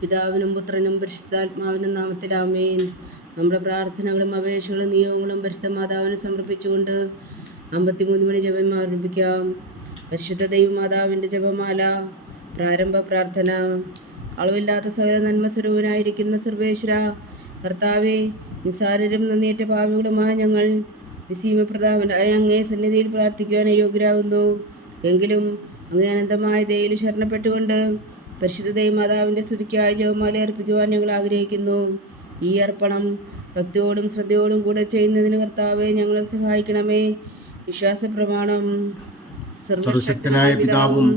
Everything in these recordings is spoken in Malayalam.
പിതാവിനും പുത്രനും പരിശുദ്ധാത്മാവിനും നാമത്തിൽ ആമേൻ. നമ്മുടെ പ്രാർത്ഥനകളും അപേക്ഷകളും നിയോഗങ്ങളും പരിശുദ്ധ മാതാവിന് സമർപ്പിച്ചുകൊണ്ട് 53 മണി ജപം ആരംഭിക്കാം. പരിശുദ്ധ ദൈവമാതാവിൻ്റെ ജപമാല. പ്രാരംഭ പ്രാർത്ഥന. അളവില്ലാത്ത സകല നന്മസ്വരൂപനായിരിക്കുന്ന സർവേശ്വര കർത്താവെ, നിസ്സാരരും നന്ദിയേറ്റ പാപികളുമായ ഞങ്ങൾ നിസ്സീമപ്രതാപനായ അങ്ങേ സന്നിധിയിൽ പ്രാർത്ഥിക്കുവാൻ അയോഗ്യരാകുന്നു. എങ്കിലും അങ്ങേ അനന്തമായ ദയയിൽ ശരണപ്പെട്ടുകൊണ്ട് പരിശുദ്ധ ദൈവമാതാവിൻ്റെ സ്തുതിക്കായി ജപമാല അർപ്പിക്കുവാൻ ഞങ്ങൾ ആഗ്രഹിക്കുന്നു. ഈ അർപ്പണം ഭക്തിയോടും ശ്രദ്ധയോടും കൂടെ ചെയ്യുന്നതിന് കർത്താവെ ഞങ്ങളെ സഹായിക്കണമേ. വിശ്വാസ പ്രമാണം. സർവശക്തനായ പിതാവും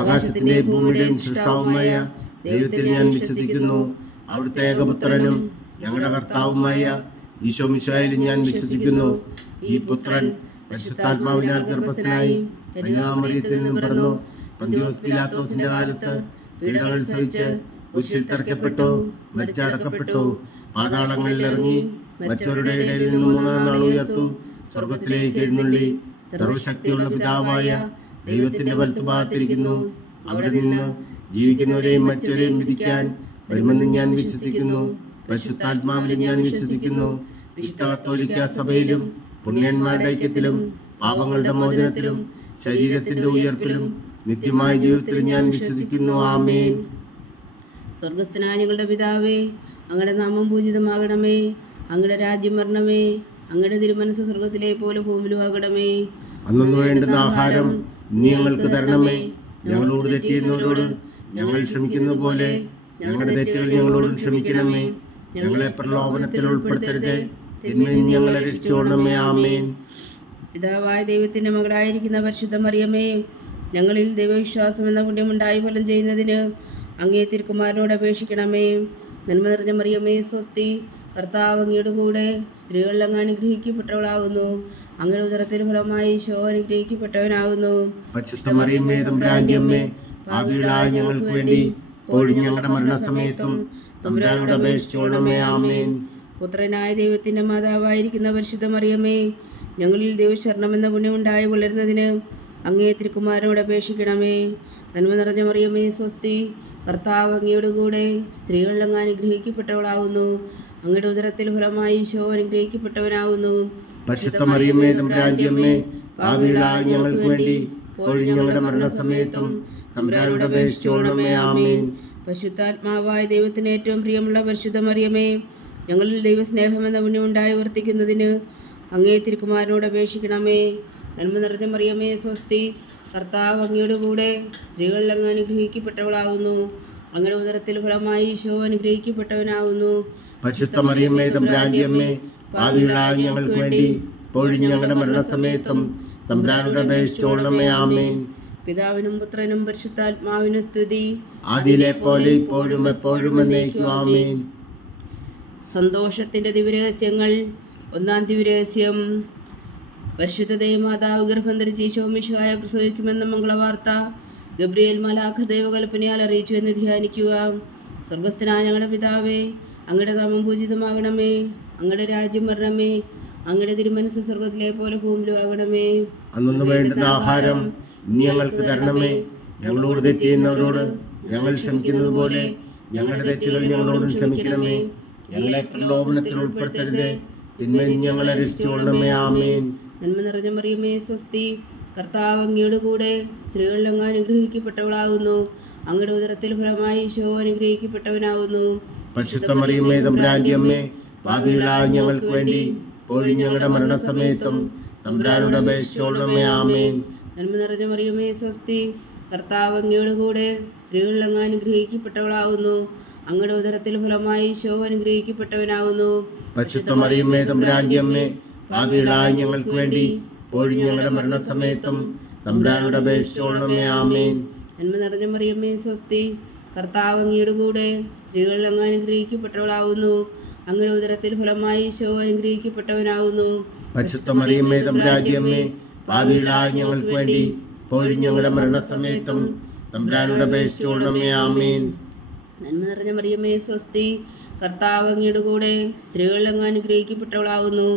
ആകാശത്തിന്റെയും ഭൂമിയുടെയും സൃഷ്ടാവുമായ ദൈവത്തിൽ ഞാൻ വിശ്വസിക്കുന്നു. അവിടുത്തെ ഏകപുത്രനും ഞങ്ങളുടെ കർത്താവുമായ ഈശോ മിശിഹായിൽ ഞാൻ വിശ്വസിക്കുന്നു. ഈ പുത്രൻ പരിശുദ്ധാത്മാവിനാൽ ഗർഭസ്ഥനായി കന്യാമറിയത്തിൽ നിന്നും പിറന്നു. പന്തിയോസ് പീലാത്തോസിന്റെ കാലത്ത് പീഡകൾ സഹിച്ച് കുരിശിൽ തറയ്ക്കപ്പെട്ടു, മരിച്ചടക്കപ്പെട്ടു, പാതാളങ്ങളിൽ ഇറങ്ങി മരിച്ചവരുടെ ഇടയിൽ നിന്ന് മൂന്നാം നാൾ ഉയർത്തു, സ്വർഗത്തിലേക്ക് എഴുന്നള്ളി സർവശക്തിയുള്ള പിതാവായ ദൈവത്തിന്റെ വലത്തുഭാഗത്തിരിക്കുന്നു. അവിടെ നിന്ന് ജീവിക്കുന്നവരെയും മരിച്ചവരെയും വിധിക്കാൻ വരുമെന്ന് ഞാൻ വിശ്വസിക്കുന്നു. പരിശുദ്ധാത്മാവിലും ഞാൻ വിശ്വസിക്കുന്നു. വിശുദ്ധ കത്തോലിക്ക സഭയിലും പുണ്യന്മാരുടെ ഐക്യത്തിലും പാപങ്ങളുടെ മോചനത്തിലും ശരീരത്തിന്റെ ഉയർപ്പിലും നിത്യമായ ജീവിതത്തിൽ ഞാൻ വിശ്വസിക്കുന്നു. ആമേൻ. സ്വർഗസ്ഥനായ ഞങ്ങളുടെ പിതാവേ, അങ്ങയുടെ നാമം പൂജിതമാകണമേ. അങ്ങയുടെ രാജ്യം വരണമേ. അങ്ങയുടെ തിരുമനസ് സ്വർഗത്തിലെ പോലെ ഭൂമിയിലും ആകണമേ. അന്നു വേണ്ടുന്ന ആഹാരം നീ ഞങ്ങൾക്ക് തരണമേ. ഞങ്ങളോട് തെറ്റിയുന്നവരോട് ഞങ്ങൾ ക്ഷമിക്കുന്നത് പോലെ ഞങ്ങളുടെ തെറ്റുകൾ ഞങ്ങളോടും ക്ഷമിക്കണമേ. ഞങ്ങളെ പ്രലോഭനത്തിൽ ഉൾപ്പെടുത്തരുത്, തിന്മയിൽ ഞങ്ങളെ രക്ഷിച്ചുകൊള്ളണമേ. ആമേൻ. പിതാവായ ദൈവത്തിന്റെ മകളായിരിക്കുന്ന പരിശുദ്ധ മറിയമേ, ഞങ്ങളിൽ ദൈവവിശ്വാസം എന്ന പുണ്യമുണ്ടായി ഫലം ചെയ്യുന്നതിന് അങ്ങേ തിരുക്കുമാരനോട് അപേക്ഷിക്കണമേ. നന്മ നിറഞ്ഞ മറിയമേ, സ്വസ്തി, കർത്താവ് അങ്ങയുടെ കൂടെ സ്ത്രീകളിൽ അങ്ങ് അനുഗ്രഹിക്കപ്പെട്ടവളാകുന്നു. അങ്ങയുടെ ഉദരത്തിന് ഫലമായി ഈശോ അനുഗ്രഹിക്കപ്പെട്ടവനാകുന്നു. പരിശുദ്ധ മറിയമേ, തമ്പുരാന്റെ അമ്മേ, പാപികളായ ഞങ്ങൾക്ക് വേണ്ടി ഇപ്പോഴും ഞങ്ങളുടെ മരണസമയത്തും തമ്പുരാനോട് അപേക്ഷിച്ചുകൊള്ളണമേ. ആമേൻ. പുത്രനായ ദൈവത്തിന്റെ മാതാവായിരിക്കുന്ന പരിശുദ്ധ മറിയമേ, ഞങ്ങളിൽ ദൈവശരണം എന്ന പുണ്യമുണ്ടായി വളരുന്നതിന് അങ്ങേ തിരുക്കുമാരനോട് അപേക്ഷിക്കണമേ. നന്മ നിറഞ്ഞ മറിയമേ, സ്വസ്തി, കർത്താവ് അങ്ങയുടെ കൂടെ സ്ത്രീകളിൽ അങ്ങ് അനുഗ്രഹിക്കപ്പെട്ടവളാകുന്നു. അങ്ങയുടെ ഉദരത്തിൽ ഫലമായി ഈശോ അനുഗ്രഹിക്കപ്പെട്ടവനാകുന്നു. പരിശുദ്ധ മറിയമേ, തമ്പുരാന്റെ അമ്മേ, പാപികളായ ഞങ്ങൾക്ക് വേണ്ടി ഇപ്പോഴും ഞങ്ങളുടെ മരണസമയത്തും തമ്പുരാനോട് അപേക്ഷിച്ചുകൊള്ളണമേ. ആമേൻ. പരിശുദ്ധാത്മാവായ ദൈവത്തിന് ഏറ്റവും പ്രിയമുള്ള പരിശുദ്ധ മറിയമേ, ഞങ്ങളിൽ ദൈവസ്നേഹം എന്ന പുണ്യമുണ്ടായി വർത്തിക്കുന്നതിന് അങ്ങേ തിരുക്കുമാരനോട് അപേക്ഷിക്കണമേ. നന്മ നിറഞ്ഞ മറിയമേ, സ്വസ്തി, കർത്താവ് അങ്ങയുടെ കൂടെ സ്ത്രീകളിൽ അങ്ങ് അനുഗ്രഹിക്കപ്പെട്ടവളാകുന്നു. അങ്ങയുടെ ഉദരത്തിൽ ഫലമായി ഈശോ അനുഗ്രഹിക്കപ്പെട്ടവനാകുന്നു. പരിശുദ്ധ മറിയമേ, തമ്പുരാന്റെ അമ്മേ, പാപികളായ ഞങ്ങൾക്ക് വേണ്ടി ഇപ്പോഴും ഞങ്ങളുടെ മരണസമയത്തും തമ്പുരാനോട് അപേക്ഷിച്ചുകൊള്ളണമേ. ആമേൻ. പിതാവിനും പുത്രനും പരിശുദ്ധാത്മാവിനും സ്തുതി, ആദിയിലെ പോലെ ഇപ്പോഴും എപ്പോഴും എന്നേക്കും. ആമേൻ. സന്തോഷത്തിന്റെ ദിവ്യരഹസ്യങ്ങൾ. ഒന്നാം ദിവ്യരഹസ്യം. പരിശുദ്ധ ദൈവമാതാവ് ഗർഭം ധരിച്ച് ഈശോ മിശിഹായെ പ്രസവിക്കുമെന്ന മംഗളവാർത്ത ഗബ്രിയേൽ മാലാഖ ദൈവകൽപ്പനയാൽ അറിയിച്ചു എന്ന് ധ്യാനിക്കുക. സ്വർഗസ്ഥനായ ഞങ്ങളുടെ പിതാവേ, അങ്ങയുടെ നാമം പൂജിതമാകണമേ. അങ്ങയുടെ രാജ്യം വരണമേ. അങ്ങയുടെ തിരുമനസ് സ്വർഗത്തിലെ പോലെ ഭൂമിയിലും ആകണമേ. അന്നു വേണ്ടുന്ന ആഹാരം നീ ഞങ്ങൾക്ക് തരണമേ. ഞങ്ങളോട് തെറ്റിയുന്നവരോട് ഞങ്ങൾ ക്ഷമിക്കുന്നത് പോലെ ഞങ്ങളുടെ തെറ്റുകൾ ഞങ്ങളോടും ക്ഷമിക്കണമേ. ഞങ്ങളെ പ്രലോഭനത്തിൽ ഉൾപ്പെടുത്തരുത്, തിന്മയിൽ ഞങ്ങളെ രക്ഷിച്ചുകൊള്ളണമേ. ആമേൻ. നന്മ നിറഞ്ഞ മറിയമേ, സ്വസ്തി, കർത്താവ് അങ്ങയുടെ കൂടെ സ്ത്രീകളിൽ അങ്ങ് അനുഗ്രഹിക്കപ്പെട്ടവളാകുന്നു. അങ്ങയുടെ ഉദരത്തിൽ ഫലമായി ഈശോ അനുഗ്രഹിക്കപ്പെട്ടവനാകുന്നു. പരിശുദ്ധ മറിയമേ, തമ്പുരാന്റെ അമ്മേ, പാപികളായ ഞങ്ങൾക്ക് വേണ്ടി ഇപ്പോഴും ഞങ്ങളുടെ മരണസമയത്തും തമ്പുരാനോട് അപേക്ഷിച്ചുകൊള്ളണമേ. ആമേൻ. നന്മ നിറഞ്ഞ മറിയമേ, സ്വസ്തി, കർത്താവ് അങ്ങയുടെ കൂടെ സ്ത്രീകളിൽ അങ്ങ് അനുഗ്രഹിക്കപ്പെട്ടവളാകുന്നു. അങ്ങയുടെ ഉദരത്തിൽ ഫലമായി ഈശോ അനുഗ്രഹിക്കപ്പെട്ടവനാകുന്നു. പരിശുദ്ധ മറിയമേ, തമ്പുരാന്റെ അമ്മേ, പാപികളായ ഞങ്ങൾക്ക് വേണ്ടി ഇപ്പോഴും ഞങ്ങളുടെ മരണസമയത്തും തമ്പുരാനോട് അപേക്ഷിച്ചുകൊള്ളണമേ. ആമേൻ. നന്മ നിറഞ്ഞ മറിയമേ, സ്വസ്തി, കർത്താവ് അങ്ങയുടെ കൂടെ സ്ത്രീകളിൽ അങ്ങ് അനുഗ്രഹിക്കപ്പെട്ടവളാകുന്നു. അങ്ങയുടെ ഉദരത്തിൽ ഫലമായി ഈശോ അനുഗ്രഹിക്കപ്പെട്ടവനാകുന്നു. പരിശുദ്ധ മറിയമേ, തമ്പുരാന്റെ അമ്മേ, പാപികളായ ഞങ്ങൾക്ക് വേണ്ടി ഇപ്പോഴും ഞങ്ങളുടെ മരണസമയത്തും തമ്പുരാനോട് അപേക്ഷിച്ചുകൊള്ളണമേ. ആമേൻ. നന്മ നിറഞ്ഞ മറിയമേ, സ്വസ്തി, കർത്താവ് അങ്ങയുടെ കൂടെ സ്ത്രീകളിൽ അങ്ങ് അനുഗ്രഹിക്കപ്പെട്ടവളാകുന്നു.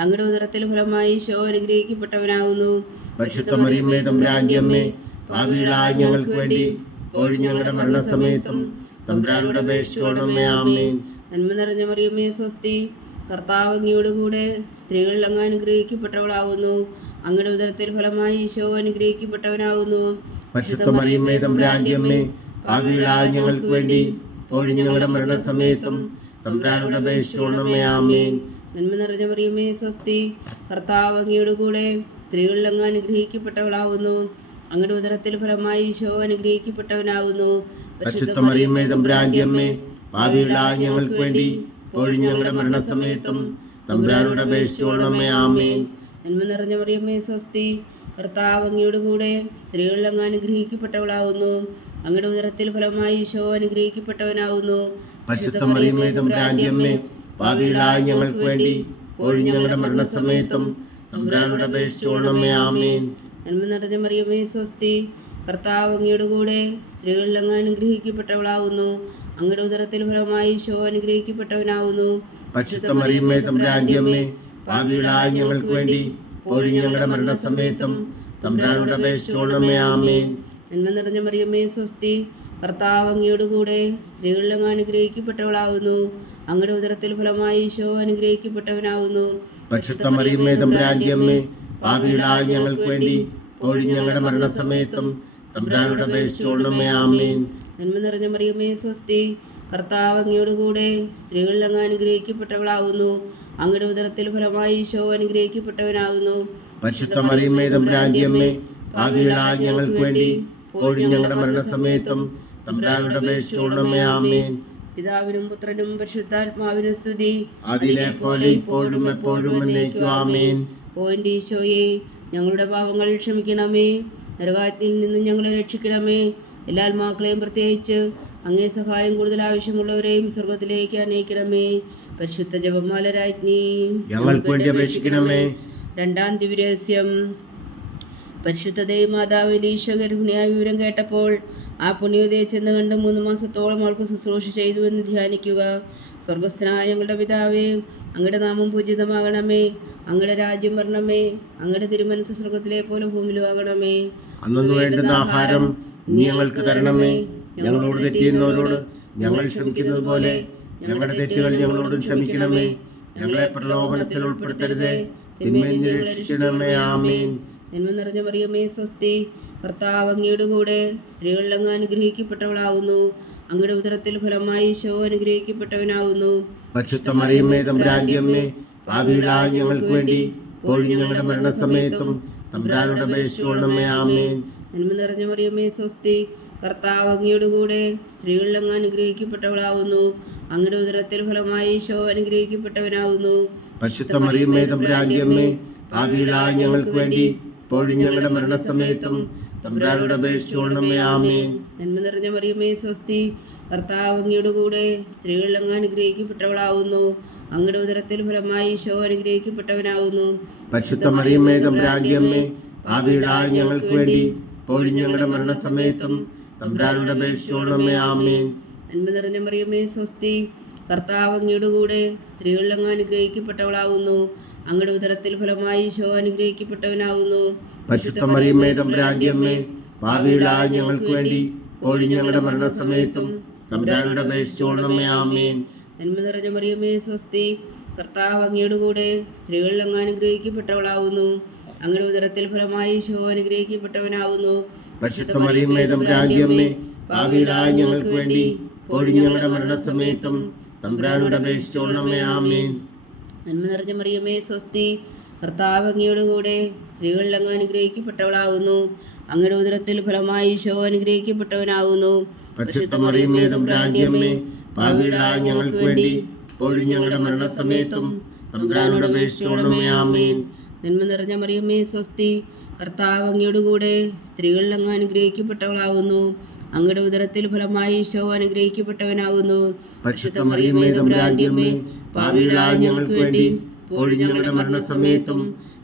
അങ്ങയുടെ ഉദരത്തിൽ ഫലമായി ഈശോ അനുഗ്രഹിക്കപ്പെട്ടവനാകുന്നു. പരിശുദ്ധ മറിയമേ, തമ്പുരാന്റെ അമ്മേ, പാപികളായ ഞങ്ങൾക്ക് വേണ്ടി ഇപ്പോഴും ഞങ്ങളുടെ മരണസമയത്തും തമ്പുരാനോട് അപേക്ഷിച്ചോണമേ. ആമേൻ. നന്മ നിറഞ്ഞ മറിയമേ സ്വസ്തി, കർത്താവ് അങ്ങയോടുകൂടെ സ്ത്രീകളിൽ അങ്ങ് അനുഗ്രഹിക്കപ്പെട്ടവളാവുന്നു. അങ്ങയുടെ ഉദരത്തിൽ ഫലമായി ഈശോ അനുഗ്രഹിക്കപ്പെട്ടവനാവുന്നു. പരിശുദ്ധ മറിയമേ തമ്പുരാന്റെ അമ്മേ, പാപികളായ ഞങ്ങൾക്ക് വേണ്ടി ഇപ്പോഴും ഞങ്ങളുടെ മരണസമയത്തും തമ്പുരാനോട് അപേക്ഷിച്ചോണമേ. ആമേൻ. നന്മ നിറഞ്ഞ മറിയമേ സ്വസ്തി, കർത്താവ് അങ്ങയോടുകൂടെ സ്ത്രീകളിൽ അങ്ങ് അനുഗ്രഹിക്കപ്പെട്ടവളാവുന്നു. അങ്ങയുടെ ഉദരത്തിൽ ഫലമായി ഈശോ അനുഗ്രഹിക്കപ്പെട്ടവനാവുന്നു. പരിശുദ്ധ മറിയമേ തമ്പുരാന്റെ അമ്മേ, പാപികളായ ഞങ്ങൾക്ക് വേണ്ടി ഇപ്പോഴും ഞങ്ങളുടെ മരണസമയത്തും തമ്പുരാനോട് അപേക്ഷിച്ചോണമേ. ആമേൻ. നന്മ നിറഞ്ഞ മറിയമേ സ്വസ്തി, കർത്താവ് അങ്ങയോടുകൂടെ സ്ത്രീകളിൽ അങ്ങ് അനുഗ്രഹിക്കപ്പെട്ടവളാവുന്നു. അങ്ങയുടെ ഉദരത്തിൽ ഫലമായി ഈശോ അനുഗ്രഹിക്കപ്പെട്ടവനാവുന്നു. പരിശുദ്ധ മറിയമേ തമ്പുരാന്റെ അമ്മേ, പാപികളായ ഞങ്ങൾക്ക് വേണ്ടി ഇപ്പോഴും ഞങ്ങളുടെ മരണസമയത്തും തമ്പുരാനോട് അപേക്ഷിച്ചോണമേ. ആമേൻ. നന്മ നിറഞ്ഞ മറിയമേ സ്വസ്തി, കർത്താവ് അങ്ങയോടുകൂടെ സ്ത്രീകളിൽ അങ്ങ് അനുഗ്രഹിക്കപ്പെട്ടവളാവുന്നു. അങ്ങയുടെ ഉദരത്തിൽ ഫലമായി ഈശോ അനുഗ്രഹിക്കപ്പെട്ടവനാവുന്നു. പരിശുദ്ധ മറിയമേ തമ്പുരാന്റെ അമ്മേ, പാപികളായ ഞങ്ങൾക്ക് വേണ്ടി ഇപ്പോഴും ഞങ്ങളുടെ മരണസമയത്തും തമ്പുരാനോട് അപേക്ഷിച്ചോണമേ. ആമേൻ. നന്മ നിറഞ്ഞ മറിയമേ സ്വസ്തി, കർത്താവ് അങ്ങയോടുകൂടെ സ്ത്രീകളിൽ അങ്ങ് അനുഗ്രഹിക്കപ്പെട്ടവളാവുന്നു. അങ്ങയുടെ ഉദരത്തിൽ ഫലമായി ഈശോ അനുഗ്രഹിക്കപ്പെട്ടവനാവുന്നു. പരിശുദ്ധ മറിയമേ തമ്പുരാന്റെ അമ്മേ, പാപികളായ ഞങ്ങൾക്ക് വേണ്ടി ഇപ്പോഴും ഞങ്ങളുടെ മരണസമയത്തും തമ്പുരാനോട് അപേക്ഷിച്ചോണമേ. ആമേൻ. നന്മ നിറഞ്ഞ മറിയമേ സ്വസ്തി, കർത്താവ് അങ്ങയോടുകൂടെ സ്ത്രീകളിൽ അങ്ങ് അനുഗ്രഹിക്കപ്പെട്ടവളാവുന്നു. അങ്ങയുടെ ഉദരത്തിൽ ഫലമായി ഈശോ അനുഗ്രഹിക്കപ്പെട്ടവനാകുന്നു. പരിശുദ്ധ മറിയമേ തമ്പുരാന്റെ അമ്മേ, പാപികളായ ഞങ്ങൾക്ക് വേണ്ടി ഇപ്പോഴും ഞങ്ങളുടെ മരണസമയത്തും തമ്പുരാനോട് അപേക്ഷിച്ചോണമേ. ആമേൻ. പിതാവിനും പുത്രനും പരിശുദ്ധാത്മാവിനും സ്തുതി, അതിലെ പോലെ ഇപ്പോഴും എപ്പോഴും എന്നേക്കും. ആമേൻ. ഓ എൻ്റെ ഈശോയെ, ഞങ്ങളുടെ പാപങ്ങൾ ക്ഷമിക്കണമേ, നരകാഗ്നിയിൽ നിന്നും ഞങ്ങളെ രക്ഷിക്കണമേ. എല്ലാ ആത്മാക്കളെയും പ്രത്യേകിച്ച് അങ്ങേ സഹായം കൂടുതൽ ആവശ്യമുള്ളവരെയും സ്വർഗത്തിലേക്ക് അനയിക്കണമേ. പരിശുദ്ധ ജപമാല രാജ്ഞി, ഞങ്ങൾക്ക് വേണ്ടി അപേക്ഷിക്കണമേ. രണ്ടാം ദിവ്യരഹസ്യം. പരിശുദ്ധ ദൈവമാതാവ് ഈശോ ഗർഭിണിയായ വിവരം കേട്ടപ്പോൾ ആ പുണ്യവതിയെ ചെന്ന് കണ്ട് 3 മാസത്തോളം അവൾക്ക് ശുശ്രൂഷ ചെയ്തു എന്ന് ധ്യാനിക്കുക. സ്വർഗസ്ഥനായ ഞങ്ങളുടെ പിതാവേ, അങ്ങയുടെ നാമം പൂജിതമാകണമേ, അങ്ങയുടെ രാജ്യം വരണമേ, അങ്ങയുടെ തിരുമനസ്സ് സ്വർഗത്തിലെ പോലെ ഭൂമിയിലും ആകണമേ. അന്നു വേണ്ടുന്ന ആഹാരം നീ ഞങ്ങൾക്ക് തരണമേ. ഞങ്ങളോട് തെറ്റിയുന്നവരോട് ഞങ്ങൾ ക്ഷമിക്കുന്നത് പോലെ ഞങ്ങളുടെ തെറ്റുകൾ ഞങ്ങളോട് ക്ഷമിക്കണമേ. ഞങ്ങളെ പ്രലോഭനത്തിൽ ഉൾപ്പെടുത്തരുതേ, തിന്മയിൽ നിന്ന് രക്ഷിക്കണമേ. ആമേൻ. നന്മ നിറഞ്ഞ മറിയമേ സ്വസ്തി, കർത്താവ് അങ്ങയുടെ കൂടെ സ്ത്രീകളിൽ അങ്ങ് അനുഗ്രഹിക്കപ്പെട്ടവളാവുന്നു. അങ്ങയുടെ ഉദരത്തിൽ ഫലമായി ഈശോ അനുഗ്രഹിക്കപ്പെട്ടവനാവുന്നു. പരിശുദ്ധ മറിയമേ തമ്പുരാന്റെ അമ്മേ, പാപികളായ ഞങ്ങൾക്ക് വേണ്ടി ഇപ്പോഴും ഞങ്ങളുടെ മരണസമയത്തും തമ്പുരാനോട് അപേക്ഷിച്ചോണമേ. ആമേൻ. നന്മ നിറഞ്ഞ മറിയമേ സ്വസ്തി, കർത്താവ് അങ്ങയുടെ കൂടെ സ്ത്രീകളിൽ അങ്ങ് അനുഗ്രഹിക്കപ്പെട്ടവളാവുന്നു. അങ്ങയുടെ ഉദരത്തിൽ ഫലമായി ഈശോ അനുഗ്രഹിക്കപ്പെട്ടവനാവുന്നു. പരിശുദ്ധ മറിയമേ തമ്പുരാന്റെ അമ്മേ, പാപികളായ ഞങ്ങൾക്ക് വേണ്ടി ഇപ്പോഴും ഞങ്ങളുടെ മരണസമയത്തും തമ്പുരാനോട് അപേക്ഷിച്ചോണമേ. ആമേൻ. നന്മ നിറഞ്ഞ മറിയമേ സ്വസ്തി, കർത്താവ് അങ്ങയുടെ കൂടെ സ്ത്രീകളിൽ അങ്ങ് അനുഗ്രഹിക്കപ്പെട്ടവളാവുന്നു. അങ്ങയുടെ ഉദരത്തിൽ ഫലമായി ഈശോ അനുഗ്രഹിക്കപ്പെട്ടവനാവുന്നു. പരിശുദ്ധ മറിയമേ തമ്പുരാന്റെ അമ്മേ, പാപികളായ ഞങ്ങൾക്ക് വേണ്ടി ഇപ്പോഴും ഞങ്ങളുടെ മരണസമയത്തും തമ്പുരാനോട് അപേക്ഷിച്ചോണമേ. ആമേൻ. നന്മ നിറഞ്ഞ മറിയമേ സ്വസ്തി, കർത്താവ് അങ്ങയുടെ കൂടെ സ്ത്രീകളിൽ അങ്ങ് അനുഗ്രഹിക്കപ്പെട്ടവളാവുന്നു. അങ്ങയുടെ ഉദരത്തിൽ ഫലമായി ഈശോ അനുഗ്രഹിക്കപ്പെട്ടവനാവുന്നു. പരിശുദ്ധ മറിയമേ തമ്പുരാന്റെ അമ്മേ, പാപികളായ ഞങ്ങൾക്ക് വേണ്ടി ഇപ്പോഴും ഞങ്ങളുടെ മരണസമയത്തും തമ്പുരാനോട് അപേക്ഷിച്ചോണമേ. ആമേൻ. നന്മ നിറഞ്ഞ മറിയമേ സ്വസ്തി, കർത്താവ് അങ്ങയുടെ കൂടെ സ്ത്രീകളിൽ അങ്ങ് അനുഗ്രഹിക്കപ്പെട്ടവളാവുന്നു. അങ്ങയുടെ ഉദരത്തിൽ ഫലമായി ഈശോ അനുഗ്രഹിക്കപ്പെട്ടവനാവുന്നു. പരിശുദ്ധ മറിയമേ തമ്പുരാന്റെ അമ്മേ, പാപികളായ ഞങ്ങൾക്ക് വേണ്ടി ഇപ്പോഴും ഞങ്ങളുടെ മരണസമയത്തും തമ്പുരാനോട് അപേക്ഷിച്ചോണമേ. ആമേൻ. നന്മ നിറഞ്ഞ മറിയമേ സ്വസ്തി, കർത്താവ് അങ്ങയുടെ കൂടെ സ്ത്രീകളിൽ അങ്ങ് അനുഗ്രഹിക്കപ്പെട്ടവളാവുന്നു. അങ്ങയുടെ ഉദരത്തിൽ ഫലമായി ഈശോ അനുഗ്രഹിക്കപ്പെട്ടവനാവുന്നു. പരിശുദ്ധ മറിയമേ തമ്പുരാന്റെ അമ്മേ, പാപികളായ ഞങ്ങൾക്ക് വേണ്ടി ഇപ്പോഴും ഞങ്ങളുടെ മരണസമയത്തും തമ്പുരാനോട് അപേക്ഷിച്ചോണമേ. ആമേൻ. നന്മ നിറഞ്ഞ മറിയമേ സ്വസ്തി, കർത്താവ് അങ്ങയുടെ കൂടെ സ്ത്രീകളിൽ അങ്ങ് അനുഗ്രഹിക്കപ്പെട്ടവളാവുന്നു. അങ്ങയുടെ ഉദരത്തിൽ ഫലമായി ഈശോ അനുഗ്രഹിക്കപ്പെട്ടവനാകുന്നു. പരിശുദ്ധ മറിയമേ തമ്പുരാന്റെ അമ്മേ, പാപികളായ ഞങ്ങൾക്ക് വേണ്ടി ഇപ്പോഴും ഞങ്ങളുടെ മരണസമയത്തും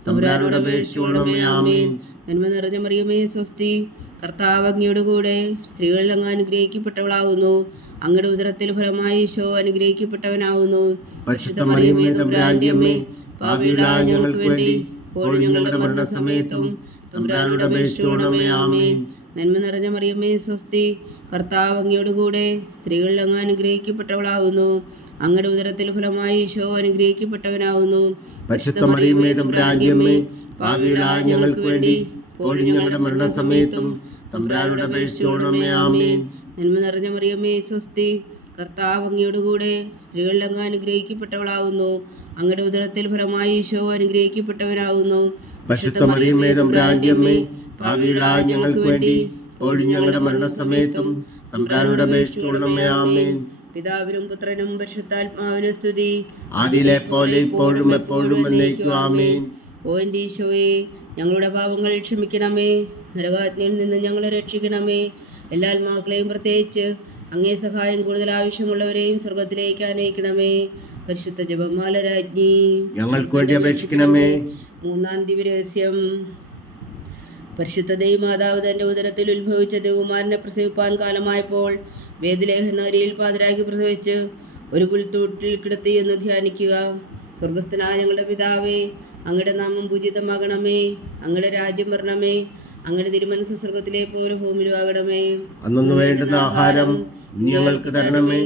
തമ്പുരാനോട് അപേക്ഷിച്ചോണമേ. ആമേൻ. നന്മ നിറഞ്ഞ മറിയമേ സ്വസ്തി, കർത്താവ് അങ്ങയുടെ കൂടെ സ്ത്രീകളിൽ അങ്ങ് അനുഗ്രഹിക്കപ്പെട്ടവളാവുന്നു. അങ്ങയുടെ ഉദരത്തിൽ ഫലമായി ഈശോ അനുഗ്രഹിക്കപ്പെട്ടവനാകുന്നു. പരിശുദ്ധ മറിയമേ തമ്പുരാന്റെ അമ്മേ, പാപികളായ ഞങ്ങൾക്ക് വേണ്ടി ഇപ്പോഴും ഞങ്ങളുടെ മരണസമയത്തും തമ്പുരാനോട് അപേക്ഷിച്ചോണമേ. ആമേൻ. നന്മ നിറഞ്ഞ മറിയമേ സ്വസ്തി, കർത്താവ് അങ്ങയോടുകൂടെ സ്ത്രീകളിൽ അങ്ങ് അനുഗ്രഹിക്കപ്പെട്ടവളാവുന്നു. അങ്ങയുടെ ഉദരത്തിൽ ഫലമായി ഈശോ അനുഗ്രഹിക്കപ്പെട്ടവനാവുന്നു. പരിശുദ്ധ മറിയമേ തമ്പുരാന്റെ അമ്മേ, പാപികളായ ഞങ്ങൾക്ക് വേണ്ടി ഇപ്പോഴും ഞങ്ങളുടെ മരണസമയത്തും തമ്പുരാനോട് അപേക്ഷിച്ചുകൊള്ളണമേ. ആമേൻ. നന്മ നിറഞ്ഞ മറിയമേ സ്വസ്തി, കർത്താവ് അങ്ങയോടുകൂടെ സ്ത്രീകളിൽ അങ്ങ് അനുഗ്രഹിക്കപ്പെട്ടവളാവുന്നു. അങ്ങയുടെ ഉദരത്തിൽ ഫലമായി ഈശോ അനുഗ്രഹിക്കപ്പെട്ടവനാവുന്നു. പരിശുദ്ധ മറിയമേ തമ്പുരാന്റെ അമ്മേ, പാപികളായ ഞങ്ങൾക്ക് വേണ്ടി ഇപ്പോഴും ഞങ്ങളുടെ മരണസമയത്തും തമ്പുരാനോട് അപേക്ഷിച്ചുകൊള്ളണമേ. ആമേൻ. പിതാവിനും പുത്രനും പരിശുദ്ധാത്മാവിനും സ്തുതി, ആദിയിലെ പോലെ ഇപ്പോഴും എപ്പോഴും എന്നേക്കും. ആമേൻ. ഓ എൻ്റെ ഈശോയെ, ഞങ്ങളുടെ പാപങ്ങൾ ക്ഷമിക്കണമേ, നരകാജ്ഞയിൽ നിന്ന് ഞങ്ങളെ രക്ഷിക്കണമേ. എല്ലാ ആത്മാക്കളെയും പ്രത്യേകിച്ച് അങ്ങേ സഹായം കൂടുതൽ ആവശ്യമുള്ളവരെയും സ്വർഗത്തിലേക്ക് അനയിക്കണമേ. പരിശുദ്ധ ജപമാല രാജ്ഞി, ഞങ്ങൾക്ക് വേണ്ടി അപേക്ഷിക്കണമേ. മൂന്നാം ദിവ്യരഹസ്യം. പരിശുദ്ധ ദൈവമാതാവ് തൻ്റെ ഉദരത്തിൽ ഉത്ഭവിച്ച ദേവകുമാരനെ പ്രസവിപ്പാൻ കാലമായപ്പോൾ വേദലേഖനരിയിൽ പാതിരാക്കി പ്രസവിച്ച് ഒരു പുൽത്തൂട്ടിൽ കിടത്തി എന്ന് ധ്യാനിക്കുക. സ്വർഗസ്ഥനായ ഞങ്ങളുടെ പിതാവേ, അങ്ങയുടെ നാമം പൂജിതമാകണമേ, അങ്ങയുടെ രാജ്യം വരണമേ, അങ്ങയുടെ തിരുമനസ് സ്വർഗത്തിലെ പോലെ ഭൂമിയിലും ആകണമേ. അന്നു വേണ്ടുന്ന ആഹാരം ഞങ്ങൾക്ക് തരണമേ.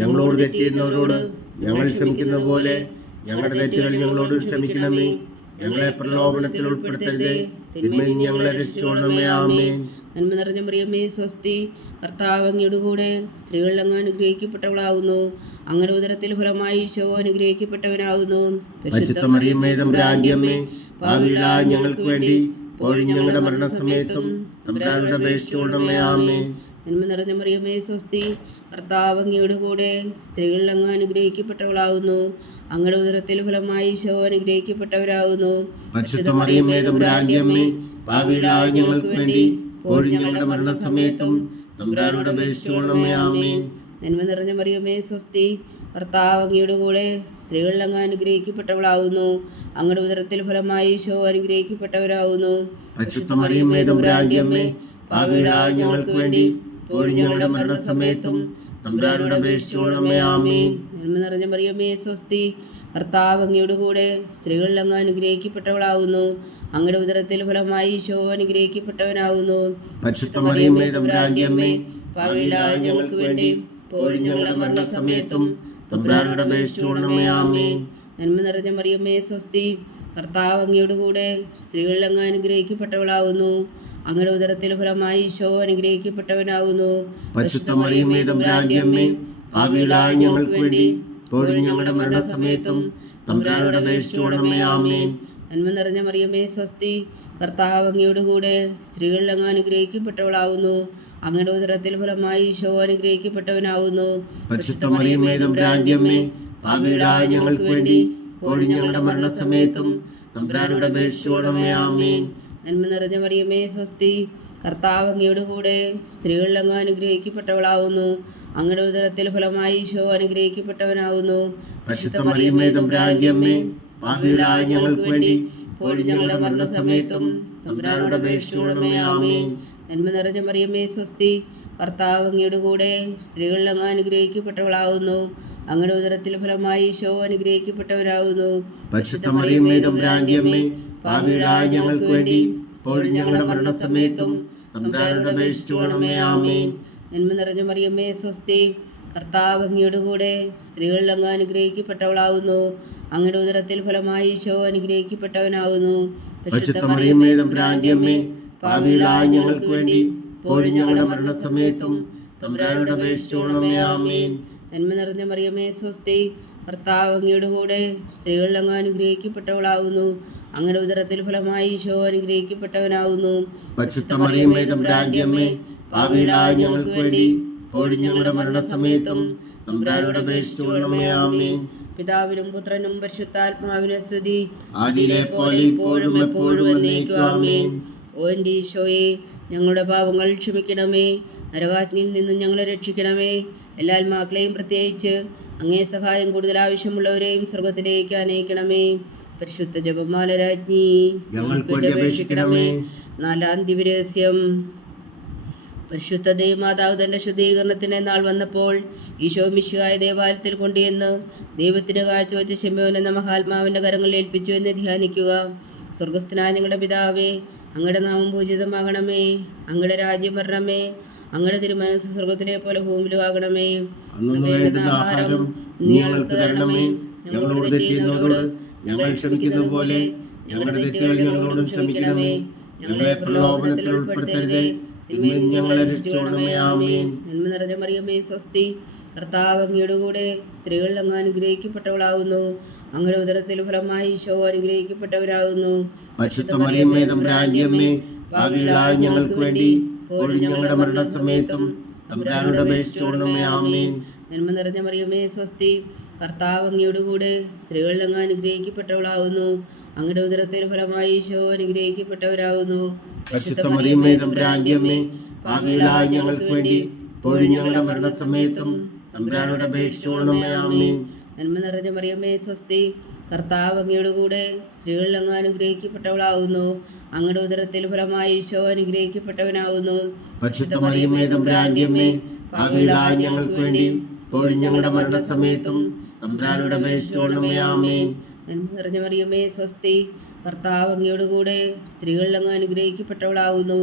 ഞങ്ങളോട് തെറ്റ് ചെയ്യുന്നവരോട് ഞങ്ങൾ ക്ഷമിക്കുന്ന പോലെ ഞങ്ങളുടെ തെറ്റുകൾ ഞങ്ങളോട് ക്ഷമിക്കണമേ. ഞങ്ങളെ പ്രലോഭനത്തിൽ ഉൾപ്പെടുത്തരുതേ, തിന്മയിൽ നിന്ന് ഞങ്ങളെ രക്ഷിച്ചുകൊള്ളണമേ. ആമേൻ. നന്മ നിറഞ്ഞ മറിയമേ സ്വസ്തി, കർത്താവ് അങ്ങയുടെ കൂടെ സ്ത്രീകളിൽ അങ്ങ് അനുഗ്രഹിക്കപ്പെട്ടവളാവുന്നു. അങ്ങയുടെ ഉദരത്തിൽ ഫലമായി ഈശോ അനുഗ്രഹിക്കപ്പെട്ടവനാവുന്നു. പരിശുദ്ധ മറിയമേ തമ്പുരാന്റെ അമ്മേ, പാപികളായ ഞങ്ങൾക്ക് വേണ്ടി ഇപ്പോഴും ഞങ്ങളുടെ മരണസമയത്തും തമ്പുരാനോട് അപേക്ഷിച്ചുകൊള്ളണമേ. ആമേൻ. നന്മ നിറഞ്ഞ മറിയമേ സ്വസ്തി, കർത്താവ് അങ്ങയുടെ കൂടെ സ്ത്രീകളിൽ അങ്ങ് അനുഗ്രഹിക്കപ്പെട്ടവളാവുന്നു. അങ്ങയുടെ ഉദരത്തിൽ ഫലമായി ഈശോ അനുഗ്രഹിക്കപ്പെട്ടവരാകുന്നു. പരിശുദ്ധ മറിയമേ തമ്പുരാന്റെ അമ്മേ, പാപികളായ ഞങ്ങൾക്ക് വേണ്ടി ഇപ്പോഴും ഞങ്ങളുടെ മരണസമയത്തും തമ്പുരാനോട് അപേക്ഷിച്ചുകൊള്ളണമേ. ആമേൻ. നന്മ നിറഞ്ഞ മറിയമേ സ്വസ്തി, കർത്താവ് അങ്ങയുടെ കൂടെ സ്ത്രീകളിൽ അങ്ങ് അനുഗ്രഹിക്കപ്പെട്ടവളാവുന്നു. അങ്ങയുടെ ഉദരത്തിൽ ഫലമായി ഈശോ അനുഗ്രഹിക്കപ്പെട്ടവരാകുന്നു. പരിശുദ്ധ മറിയമേ തമ്പുരാന്റെ അമ്മേ, പാപികളായ ഞങ്ങൾക്ക് വേണ്ടി ഇപ്പോഴും ഞങ്ങളുടെ മരണസമയത്തും തമ്പുരാനോട് അപേക്ഷിച്ചുകൊള്ളണമേ. ആമേൻ. നന്മ നിറഞ്ഞ മറിയമേ സ്വസ്തി, കർത്താവ് അങ്ങയുടെ കൂടെ സ്ത്രീകളിൽ അങ്ങ് അനുഗ്രഹിക്കപ്പെട്ടവളാവുന്നു. അങ്ങയുടെ ഉദരത്തിൽ ഫലമായി ഈശോ അനുഗ്രഹിക്കപ്പെട്ടവനാവുന്നു. പരിശുദ്ധ മറിയമേ തമ്പുരാന്റെ അമ്മേ, പാപികളായ ഞങ്ങൾക്ക് വേണ്ടി ഇപ്പോഴും ഞങ്ങളുടെ മരണസമയത്തും തമ്പുരാനോട് അപേക്ഷിച്ചുകൊള്ളണമേ. ആമേൻ. നന്മ നിറഞ്ഞ മറിയമേ സ്വസ്തി, കർത്താവ് അങ്ങയുടെ കൂടെ സ്ത്രീകളിൽ അങ്ങ് അനുഗ്രഹിക്കപ്പെട്ടവളാവുന്നു. അങ്ങയുടെ ഉദരത്തിൽ ഫലമായി ഈശോ അനുഗ്രഹിക്കപ്പെട്ടവനാകുന്നു. പരിശുദ്ധ മറിയമേ തമ്പുരാന്റെ അമ്മേ, പാപികളായ ഞങ്ങൾക്ക് വേണ്ടി ഇപ്പോഴും ഞങ്ങളുടെ മരണസമയത്തും തമ്പുരാനോട് അപേക്ഷിച്ചുകൊള്ളണമേ. ആമേൻ. നന്മ നിറഞ്ഞ മറിയമേ സ്വസ്തി, കർത്താവ് അങ്ങയുടെ കൂടെ സ്ത്രീകളിൽ അങ്ങ് അനുഗ്രഹിക്കപ്പെട്ടവളാവുന്നു. അങ്ങയുടെ ഉദരത്തിൽ ഫലമായി ഈശോ അനുഗ്രഹിക്കപ്പെട്ടവനാകുന്നു. പരിശുദ്ധ മറിയമേ തമ്പുരാന്റെ അമ്മേ, പാപികളായ ഞങ്ങൾക്ക് വേണ്ടി ഇപ്പോഴും ഞങ്ങളുടെ മരണസമയത്തും തമ്പുരാനോട് അപേക്ഷിച്ചുകൊള്ളണമേ. ആമേൻ. നന്മ നിറഞ്ഞ മറിയമേ സ്വസ്തി, കർത്താവ് അങ്ങയുടെ കൂടെ സ്ത്രീകളിൽ അങ്ങ് അനുഗ്രഹിക്കപ്പെട്ടവളാവുന്നു. അങ്ങയുടെ ഉദരത്തിൽ ഫലമായി ഈശോ അനുഗ്രഹിക്കപ്പെട്ടവനാകുന്നു. പരിശുദ്ധ മറിയമേ തമ്പുരാന്റെ അമ്മേ, പാപികളായ ഞങ്ങൾക്ക് വേണ്ടി ഇപ്പോഴും ഞങ്ങളുടെ മരണസമയത്തും തമ്പുരാനോട് അപേക്ഷിച്ചുകൊള്ളണമേ. ആമേൻ. നന്മ നിറഞ്ഞ മറിയമേ സ്വസ്തി, കർത്താവ് അങ്ങയുടെ കൂടെ സ്ത്രീകളിൽ അങ്ങ് അനുഗ്രഹിക്കപ്പെട്ടവളാവുന്നു. അങ്ങയുടെ ഉദരത്തിൽ ഫലമായി ഈശോ അനുഗ്രഹിക്കപ്പെട്ടവനാകുന്നു. പരിശുദ്ധ മറിയമേ തമ്പുരാന്റെ അമ്മേ, പാപികളായ ഞങ്ങൾക്ക് വേണ്ടി ഇപ്പോഴും ഞങ്ങളുടെ മരണസമയത്തും തമ്പുരാനോട് അപേക്ഷിച്ചുകൊള്ളണമേ. ആമേൻ. നന്മ നിറഞ്ഞ മറിയമേ സ്വസ്തി, കർത്താവ് അങ്ങയുടെ കൂടെ സ്ത്രീകളിൽ അങ്ങ് അനുഗ്രഹിക്കപ്പെട്ടവളാവുന്നു. അങ്ങയുടെ ഉദരത്തിൽ ഫലമായി ഈശോ അനുഗ്രഹിക്കപ്പെട്ടവനാകുന്നു. പരിശുദ്ധ മറിയമേ തമ്പുരാന്റെ അമ്മേ, പാപികളായ ഞങ്ങൾക്ക് വേണ്ടി ഇപ്പോഴും ഞങ്ങളുടെ മരണസമയത്തും തമ്പുരാനോട് അപേക്ഷിച്ചുകൊള്ളണമേ. ആമേൻ. നന്മ നിറഞ്ഞ മറിയമേ സ്വസ്തി, കർത്താവ് അങ്ങയുടെ കൂടെ സ്ത്രീകളിൽ അങ്ങ് അനുഗ്രഹിക്കപ്പെട്ടവളാവുന്നു. അങ്ങയുടെ ഉദരത്തിൽ ഫലമായി ഈശോ അനുഗ്രഹിക്കപ്പെട്ടവനാകുന്നു. പരിശുദ്ധ മറിയമേ തമ്പുരാന്റെ അമ്മേ, പാപികളായ ഞങ്ങൾക്ക് വേണ്ടി ഇപ്പോഴും ഞങ്ങളുടെ മരണസമയത്തും തമ്പുരാനോട് അപേക്ഷിച്ചുകൊള്ളണമേ. ആമേൻ. പിതാവിനും പുത്രനും പരിശുദ്ധാത്മാവിനും സ്തുതി, ആദിയിലെ പോലെ ഇപ്പോഴും എപ്പോഴും എന്നേക്കും. ആമേൻ. ഓ എൻ്റെ ഈശോയെ, ഞങ്ങളുടെ പാപങ്ങൾ ക്ഷമിക്കണമേ, നരകാഗ്നിയിൽ നിന്നും ഞങ്ങളെ രക്ഷിക്കണമേ. എല്ലാ ആത്മാക്കളെയും പ്രത്യേകിച്ച് അങ്ങേ സഹായം കൂടുതൽ ആവശ്യമുള്ളവരെയും സ്വർഗത്തിലേക്ക് അനയിക്കണമേ. പരിശുദ്ധ ജപമാല രാജ്ഞി, ഞങ്ങൾക്ക് വേണ്ടി അപേക്ഷിക്കണമേ. നാലാം ദിവ്യരഹസ്യം. പരിശുദ്ധ ദൈവമാതാവ് തൻ്റെ ശുദ്ധീകരണത്തിന് നാൾ വന്നപ്പോൾ ഈശോ മിശിഹായ ദേവാലയത്തിൽ കൊണ്ടുവന്ന് ദൈവത്തിന് കാഴ്ചവെച്ച ശിമോൻ എന്ന മഹാത്മാവിൻ്റെ കരങ്ങളിൽ ഏൽപ്പിച്ചു എന്ന് ധ്യാനിക്കുക. സ്വർഗസ്ഥനായ ഞങ്ങളുടെ പിതാവേ, അങ്ങയുടെ നാമം പൂജിതമാകണമേ, അങ്ങയുടെ രാജ്യം വരണമേ, അങ്ങയുടെ തിരുമനസ് സ്വർഗത്തിലെ പോലെ ഭൂമിയിലും ആകണമേ. അന്നു വേണ്ടുന്ന ആഹാരം നീ ഞങ്ങൾക്ക് തരണമേ. ഞങ്ങളോട് തെറ്റിയുന്നവരോട് ഞങ്ങൾ ക്ഷമിക്കുന്നത് പോലെ ഞങ്ങളുടെ തെറ്റുകൾ ഞങ്ങളോടും ക്ഷമിക്കണമേ. ഞങ്ങളെ പ്രലോഭനത്തിൽ ഉൾപ്പെടുത്തരുതേ, തിന്മയിൽ ഞങ്ങളെ രക്ഷിച്ചുകൊള്ളണമേ. ആമേൻ. നന്മ നിറഞ്ഞ മറിയമേ, സ്വസ്തി. കർത്താവ് അങ്ങയുടെ കൂടെ സ്ത്രീകളിൽ അങ്ങ് അനുഗ്രഹിക്കപ്പെട്ടവളാകുന്നു. അങ്ങയുടെ ഉദരത്തിൽ ഫലമായി ഈശോ അനുഗ്രഹിക്കപ്പെട്ടവരാകുന്നു. പരിശുദ്ധ മറിയമ്മേ, തമ്പുരാന്റെ അമ്മേ, പാപികളായ ഞങ്ങൾക്ക് വേണ്ടി ഇപ്പോഴും ഞങ്ങളുടെ മരണസമയത്തും തമ്പുരാനോട് അപേക്ഷിച്ചുകൊള്ളണമേ. ആമേൻ. നന്മ നിറഞ്ഞ മറിയമേ, സ്വസ്തി. കർത്താവ് അങ്ങയുടെ കൂടെ സ്ത്രീകളിൽ അങ്ങ് അനുഗ്രഹിക്കപ്പെട്ടവളാകുന്നു. അങ്ങയുടെ ഉദരത്തിൽ ഫലമായി ഈശോ അനുഗ്രഹിക്കപ്പെട്ടവരാകുന്നു. പരിശുദ്ധ മറിയമ്മേ, തമ്പുരാന്റെ അമ്മേ, പാപികളായ ഞങ്ങൾക്ക് വേണ്ടി ഇപ്പോഴും ഞങ്ങളുടെ മരണസമയത്തും തമ്പുരാനോട് അപേക്ഷിച്ചുകൊള്ളണമേ. ആമേൻ. നന്മ നിറഞ്ഞ മറിയമേ, സ്വസ്തി. കർത്താവ് അങ്ങയുടെ കൂടെ സ്ത്രീകളിൽ അങ്ങ് അനുഗ്രഹിക്കപ്പെട്ടവളാകുന്നു. അങ്ങയുടെ ഉദരത്തിൽ ഫലമായി ഈശോ അനുഗ്രഹിക്കപ്പെട്ടവനാകുന്നു. പരിശുദ്ധ മറിയമ്മേ, തമ്പുരാന്റെ അമ്മേ, പാപികളായ ഞങ്ങൾക്ക് വേണ്ടി ഇപ്പോഴും ഞങ്ങളുടെ മരണസമയത്തും തമ്പുരാനോട് അപേക്ഷിച്ചുകൊള്ളണമേ. ആമേൻ. നന്മ നിറഞ്ഞ മറിയമേ, സ്വസ്തി. കർത്താവ് അങ്ങയുടെ കൂടെ സ്ത്രീകളിൽ അങ്ങ് അനുഗ്രഹിക്കപ്പെട്ടവളാകുന്നു.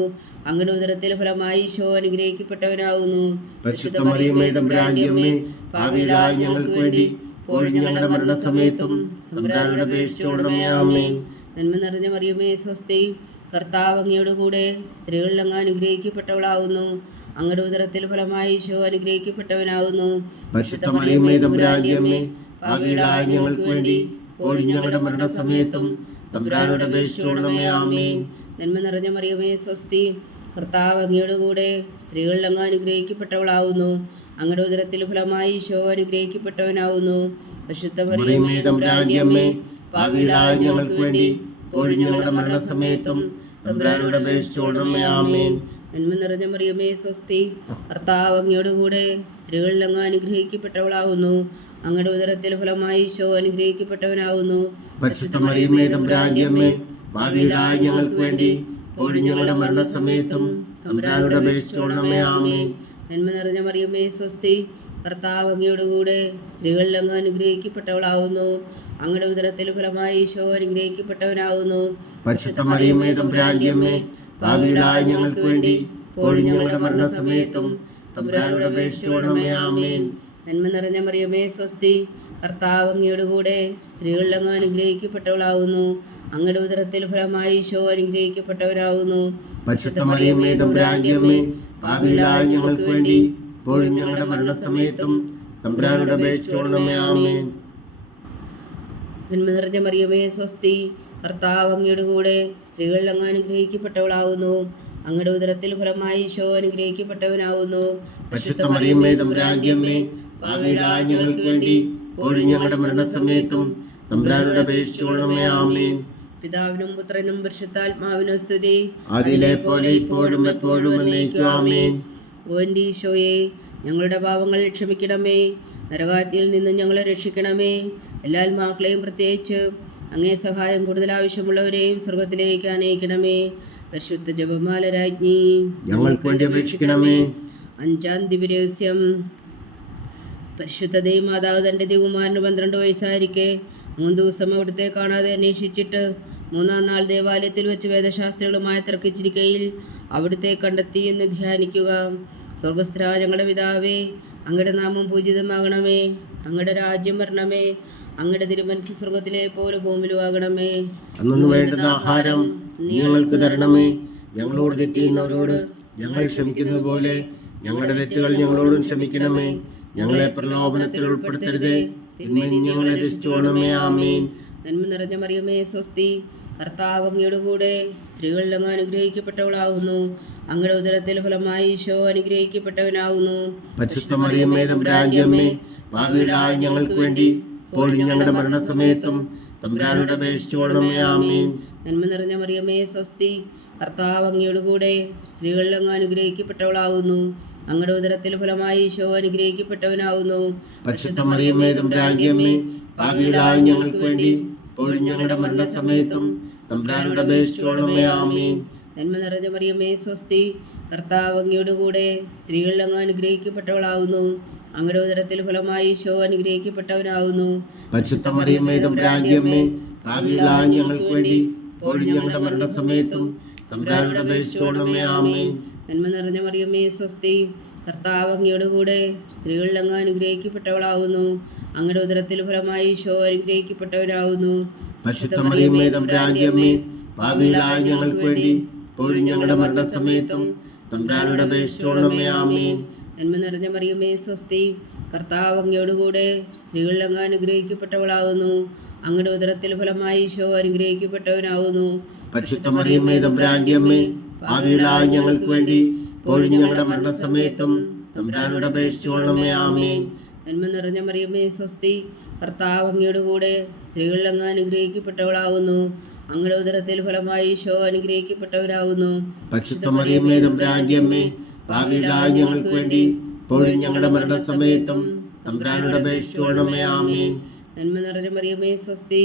അങ്ങയുടെ ഉദരത്തിൽ ഫലമായി ഈശോ അനുഗ്രഹിക്കപ്പെട്ടവനാകുന്നു. പരിശുദ്ധ മറിയമ്മേ, തമ്പുരാന്റെ അമ്മേ, പാപികളായ ഞങ്ങൾക്ക് വേണ്ടി ഇപ്പോഴും ഞങ്ങളുടെ മരണസമയത്തും തമ്പുരാനോട് അപേക്ഷിച്ചുകൊള്ളണമേ. ആമേൻ. നന്മ നിറഞ്ഞ മറിയമേ, സ്വസ്തി. കർത്താവ് അങ്ങയുടെ കൂടെ സ്ത്രീകളിൽ അങ്ങ് അനുഗ്രഹിക്കപ്പെട്ടവളാകുന്നു. അങ്ങയുടെ ഉദരത്തിൽ ഫലമായി ഈശോ അനുഗ്രഹിക്കപ്പെട്ടവനാകുന്നു. പരിശുദ്ധ മറിയമ്മേ, തമ്പുരാന്റെ അമ്മേ, പാപികളായ ഞങ്ങൾക്ക് വേണ്ടി ഇപ്പോഴും ഞങ്ങളുടെ മരണസമയത്തും തമ്പുരാനോട് അപേക്ഷിച്ചുകൊള്ളണമേ. ആമേൻ. നന്മ നിറഞ്ഞ മറിയമേ, സ്വസ്തി. കർത്താവ് അങ്ങയുടെ കൂടെ സ്ത്രീകളിൽ അങ്ങ് അനുഗ്രഹിക്കപ്പെട്ടവളാകുന്നു. അങ്ങയുടെ ഉദരത്തിൽ ഫലമായി ഈശോ അനുഗ്രഹിക്കപ്പെട്ടവനാകുന്നു. പരിശുദ്ധ മറിയമ്മേ, തമ്പുരാന്റെ അമ്മേ, പാപികളായ ഞങ്ങൾക്ക് വേണ്ടി ഇപ്പോഴും ഞങ്ങളുടെ മരണസമയത്തും തമ്പുരാനോട് അപേക്ഷിച്ചുകൊള്ളണമേ. ആമേൻ. നന്മ നിറഞ്ഞ മറിയമേ, സ്വസ്തി. കർത്താവ് അങ്ങയുടെ കൂടെ സ്ത്രീകളിൽ അങ്ങ് അനുഗ്രഹിക്കപ്പെട്ടവളാകുന്നു. അങ്ങയുടെ ഉദരത്തിൽ ഫലമായി ഈശോ അനുഗ്രഹിക്കപ്പെട്ടവനാകുന്നു. പരിശുദ്ധ മറിയമ്മേ, തമ്പുരാന്റെ അമ്മേ, പാപികളായ ഞങ്ങൾക്ക് വേണ്ടി ഇപ്പോഴും ഞങ്ങളുടെ മരണസമയത്തും തമ്പുരാനോട് അപേക്ഷിച്ചുകൊള്ളണമേ. ആമേൻ. നന്മ നിറഞ്ഞ മറിയമേ, സ്വസ്തി. കർത്താവ് അങ്ങയുടെ കൂടെ സ്ത്രീകളിൽ അങ്ങ് അനുഗ്രഹിക്കപ്പെട്ടവളാകുന്നു. അങ്ങയുടെ ഉദരത്തിൽ ഫലമായി ഈശോ അനുഗ്രഹിക്കപ്പെട്ടവനാകുന്നു. പരിശുദ്ധ മറിയമ്മേ, തമ്പുരാന്റെ അമ്മേ, പാപികളായ ഞങ്ങൾക്ക് വേണ്ടി ഇപ്പോഴും ഞങ്ങളുടെ മരണസമയത്തും തമ്പുരാനോട് അപേക്ഷിച്ചുകൊള്ളണമേ. ആമേൻ. നന്മ നിറഞ്ഞ മറിയമേ, സ്വസ്തി. കർത്താവ് അങ്ങയുടെ കൂടെ സ്ത്രീകളിൽ അങ്ങ് അനുഗ്രഹിക്കപ്പെട്ടവളാകുന്നു. അങ്ങയുടെ ഉദരത്തിൽ ഫലമായി ഈശോ അനുഗ്രഹിക്കപ്പെട്ടവരാകുന്നു. പരിശുദ്ധ മറിയമ്മേ, തമ്പുരാന്റെ അമ്മേ, പാപികളായ ഞങ്ങൾക്ക് വേണ്ടി ഇപ്പോഴും ഞങ്ങളുടെ മരണസമയത്തും തമ്പുരാനോട് അപേക്ഷിച്ചുകൊള്ളണമേ. ആമേൻ. നന്മ നിറഞ്ഞ മറിയമേ, സ്വസ്തി. കർത്താവ് അങ്ങയുടെ കൂടെ സ്ത്രീകളിൽ അങ്ങ് അനുഗ്രഹിക്കപ്പെട്ടവളാകുന്നു. അങ്ങയുടെ ഉദരത്തിൽ ഫലമായി ഈശോ അനുഗ്രഹിക്കപ്പെട്ടവനാകുന്നു. പരിശുദ്ധ മറിയമ്മേ, തമ്പുരാന്റെ അമ്മേ, പാപികളായ ഞങ്ങൾക്ക് വേണ്ടി ഇപ്പോഴും ഞങ്ങളുടെ മരണസമയത്തും തമ്പുരാനോട് അപേക്ഷിച്ചുകൊള്ളണമേ. ആമേൻ. പിതാവിനും പുത്രനും പരിശുദ്ധാത്മാവിനും സ്തുതി. അതിലെ പോലെ ഇപ്പോഴും എപ്പോഴും എന്നേക്കും. ആമേൻ. ഓ എൻ്റെ ഈശോയെ, ഞങ്ങളുടെ പാപങ്ങൾ ക്ഷമിക്കണമേ. നരകാഗ്നിയിൽ നിന്ന് ഞങ്ങളെ രക്ഷിക്കണമേ. എല്ലാ ആത്മാക്കളെയും, പ്രത്യേകിച്ച് അങ്ങേ സഹായം കൂടുതൽ ആവശ്യമുള്ളവരെയും സ്വർഗത്തിലേക്ക് അനയിക്കണമേ. പരിശുദ്ധ ജപമാല രാജ്ഞി, ഞങ്ങൾക്ക് വേണ്ടി അപേക്ഷിക്കണമേ. അഞ്ചാം ദിവ്യരഹസ്യം. പരിശുദ്ധ ദൈവമാതാവ് തൻ്റെ ദിവകുമാരന് 12 വയസ്സായിരിക്കെ 3 ദിവസം അവിടുത്തെ കാണാതെ അന്വേഷിച്ചിട്ട് 3-ാം നാൾ ദേവാലയത്തിൽ വെച്ച് വേദശാസ്ത്രികളുമായി തർക്കിച്ചിരിക്കയിൽ അവിടുത്തെ കണ്ടെത്തി എന്ന് ധ്യാനിക്കുക. സ്വർഗസ്ഥരായ ഞങ്ങളുടെ പിതാവേ, അങ്ങയുടെ നാമം പൂജിതമാകണമേ. അങ്ങയുടെ രാജ്യം വരണമേ. അങ്ങയുടെ തിരുമനസ് സ്വർഗത്തിലെ പോലെ ഭൂമിയിലും ആകണമേ. അന്നു വേണ്ടുന്ന ആഹാരം ഞങ്ങൾക്ക് തരണമേ. ഞങ്ങളോട് തെറ്റിയുന്നവരോട് ഞങ്ങൾ ക്ഷമിക്കുന്നത് പോലെ ഞങ്ങളുടെ തെറ്റുകൾ ഞങ്ങളോടും ക്ഷമിക്കണമേ. ഞങ്ങളെ പ്രലോഭനത്തിൽ ഉൾപ്പെടുത്തരുതേ, തിന്മയിൽ ഞങ്ങളെ രക്ഷിച്ചുകൊള്ളണമേ. ആമേൻ. നന്മ നിറഞ്ഞ മറിയമേ, സ്വസ്തി. കർത്താവ് അങ്ങയുടെ കൂടെ സ്ത്രീകളിൽ അങ്ങ് അനുഗ്രഹിക്കപ്പെട്ടവളാകുന്നു. അങ്ങയുടെ ഉദരത്തിൽ ഫലമായി ഈശോ അനുഗ്രഹിക്കപ്പെട്ടവനാകുന്നു. പരിശുദ്ധ മറിയമ്മേ, തമ്പുരാന്റെ അമ്മേ, പാപികളായ ഞങ്ങൾക്ക് വേണ്ടി ഇപ്പോഴും ഞങ്ങളുടെ മരണസമയത്തും തമ്പുരാനോട് അപേക്ഷിച്ചുകൊള്ളണമേ. ആമേൻ. നന്മ നിറഞ്ഞ മറിയമേ, സ്വസ്തി. കർത്താവ് അങ്ങയുടെ കൂടെ സ്ത്രീകളിൽ അങ്ങ് അനുഗ്രഹിക്കപ്പെട്ടവളാകുന്നു. അങ്ങയുടെ ഉദരത്തിൽ ഫലമായി ഈശോ അനുഗ്രഹിക്കപ്പെട്ടവനാകുന്നു. പരിശുദ്ധ മറിയമ്മേ, തമ്പുരാന്റെ അമ്മേ, പാപികളായ ഞങ്ങൾക്ക് വേണ്ടി ഇപ്പോഴും ഞങ്ങളുടെ മരണസമയത്തും തമ്പുരാനോട് അപേക്ഷിച്ചുകൊള്ളണമേ. ആമേൻ. നന്മ നിറഞ്ഞ മറിയമേ, സ്വസ്തി. കർത്താവ് അങ്ങയുടെ കൂടെ സ്ത്രീകളിൽ അങ്ങ് അനുഗ്രഹിക്കപ്പെട്ടവളാകുന്നു. അങ്ങയുടെ ഉദരത്തിൽ ഫലമായി ഈശോ അനുഗ്രഹിക്കപ്പെട്ടവനാകുന്നു. പരിശുദ്ധ മറിയമ്മേ, തമ്പുരാന്റെ അമ്മേ, പാപികളായ ഞങ്ങൾക്ക് വേണ്ടി ഇപ്പോഴും ഞങ്ങളുടെ മരണസമയത്തും തമ്പുരാനോട് അപേക്ഷിച്ചോളണമേ. ആമേൻ. നന്മ നിറഞ്ഞ മറിയമേ സ്വസ്തി, കർത്താവ് അങ്ങയോട് കൂടെ സ്ത്രീകളിൽ അങ്ങ് അനുഗ്രഹിക്കപ്പെട്ടവളാവുന്നു. അങ്ങയുടെ ഉദരത്തിൽ ഫലമായി ഈശോ അനുഗ്രഹിക്കപ്പെട്ടവനാവുന്നു. പരിശുദ്ധ മറിയമേ തമ്പുരാന്റെ അമ്മേ, പാപികളായ ഞങ്ങൾക്ക് വേണ്ടി ഇപ്പോഴും ഞങ്ങളുടെ മരണസമയത്തും തമ്പുരാനോട് അപേക്ഷിച്ചോളണമേ. ആമേൻ. നന്മ നിറഞ്ഞ മറിയമേ സ്വസ്തി, കർത്താവ് അങ്ങയോട് കൂടെ സ്ത്രീകളിൽ അങ്ങ് അനുഗ്രഹിക്കപ്പെട്ടവളാവുന്നു. അങ്ങയുടെ ഉദരത്തിൽ ഫലമായി ഈശോ അനുഗ്രഹിക്കപ്പെട്ടവനാവുന്നു. പരിശുദ്ധ മറിയമേ തമ്പുരാന്റെ അമ്മേ, പാപികളായ ഞങ്ങൾക്ക് വേണ്ടി ഇപ്പോഴും ഞങ്ങളുടെ മരണസമയത്തും തമ്പുരാനോട് അപേക്ഷിച്ചോളണമേ. ആമേൻ. നന്മ നിറഞ്ഞ മറിയമേ സ്വസ്തി, കർത്താവ് അങ്ങയോട് കൂടെ സ്ത്രീകളിൽ അങ്ങ് അനുഗ്രഹിക്കപ്പെട്ടവളാവുന്നു. അങ്ങയുടെ ഉദരത്തിൽ ഫലമായി ഈശോ അനുഗ്രഹിക്കപ്പെട്ടവരാവുന്നു. പരിശുദ്ധ മറിയമേ തമ്പുരാന്റെ അമ്മേ, പാപികളായ ഞങ്ങൾക്ക് വേണ്ടി ഇപ്പോഴും ഞങ്ങളുടെ മരണസമയത്തും തമ്പുരാനോട് അപേക്ഷിച്ചോളണമേ. ആമേൻ. നന്മ നിറഞ്ഞ മറിയമേ സ്വസ്തി,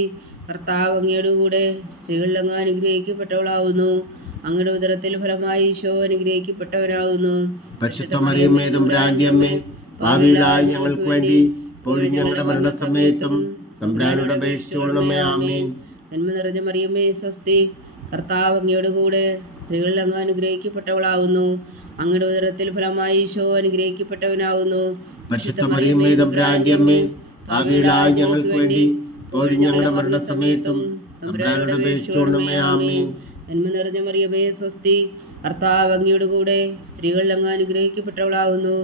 കർത്താവ് അങ്ങയോട് കൂടെ സ്ത്രീകളിൽ അങ്ങ് അനുഗ്രഹിക്കപ്പെട്ടവളാവുന്നു. അങ്ങയുടെ ഉദരത്തിൽ ഫലമായി ഈശോ അനുഗ്രഹിക്കപ്പെട്ടവരാകുന്നു. പരിശുദ്ധ മറിയമേ തമ്പുരാന്റെ അമ്മേ, പാപികളായ ഞങ്ങൾക്ക് വേണ്ടി ഇപ്പോഴും ഞങ്ങളുടെ മരണസമയത്തും തമ്പുരാനോട് അപേക്ഷിച്ചോളണമേ. ആമേൻ. നന്മ നിറഞ്ഞ മറിയമേ സ്വസ്തി, കർത്താവ് അങ്ങയോട് കൂടെ സ്ത്രീകളിൽ അങ്ങ് അനുഗ്രഹിക്കപ്പെട്ടവളാവുന്നു. അങ്ങയുടെ ഉദരത്തിൽ ഫലമായി ഈശോ അനുഗ്രഹിക്കപ്പെട്ടവനാകുന്നു. പരിശുദ്ധ മറിയമേ തമ്പുരാന്റെ അമ്മേ, പാപികളായ ഞങ്ങൾക്ക് വേണ്ടി ഇപ്പോഴും ഞങ്ങളുടെ മരണസമയത്തും തമ്പുരാനോട് അപേക്ഷിച്ചോളണമേ. ആമേൻ. നന്മ നിറഞ്ഞ മറിയമേ സ്വസ്തി, കർത്താവ് അങ്ങയോട് കൂടെ സ്ത്രീകളിൽ അങ്ങ് അനുഗ്രഹിക്കപ്പെട്ടവളാവുന്നു.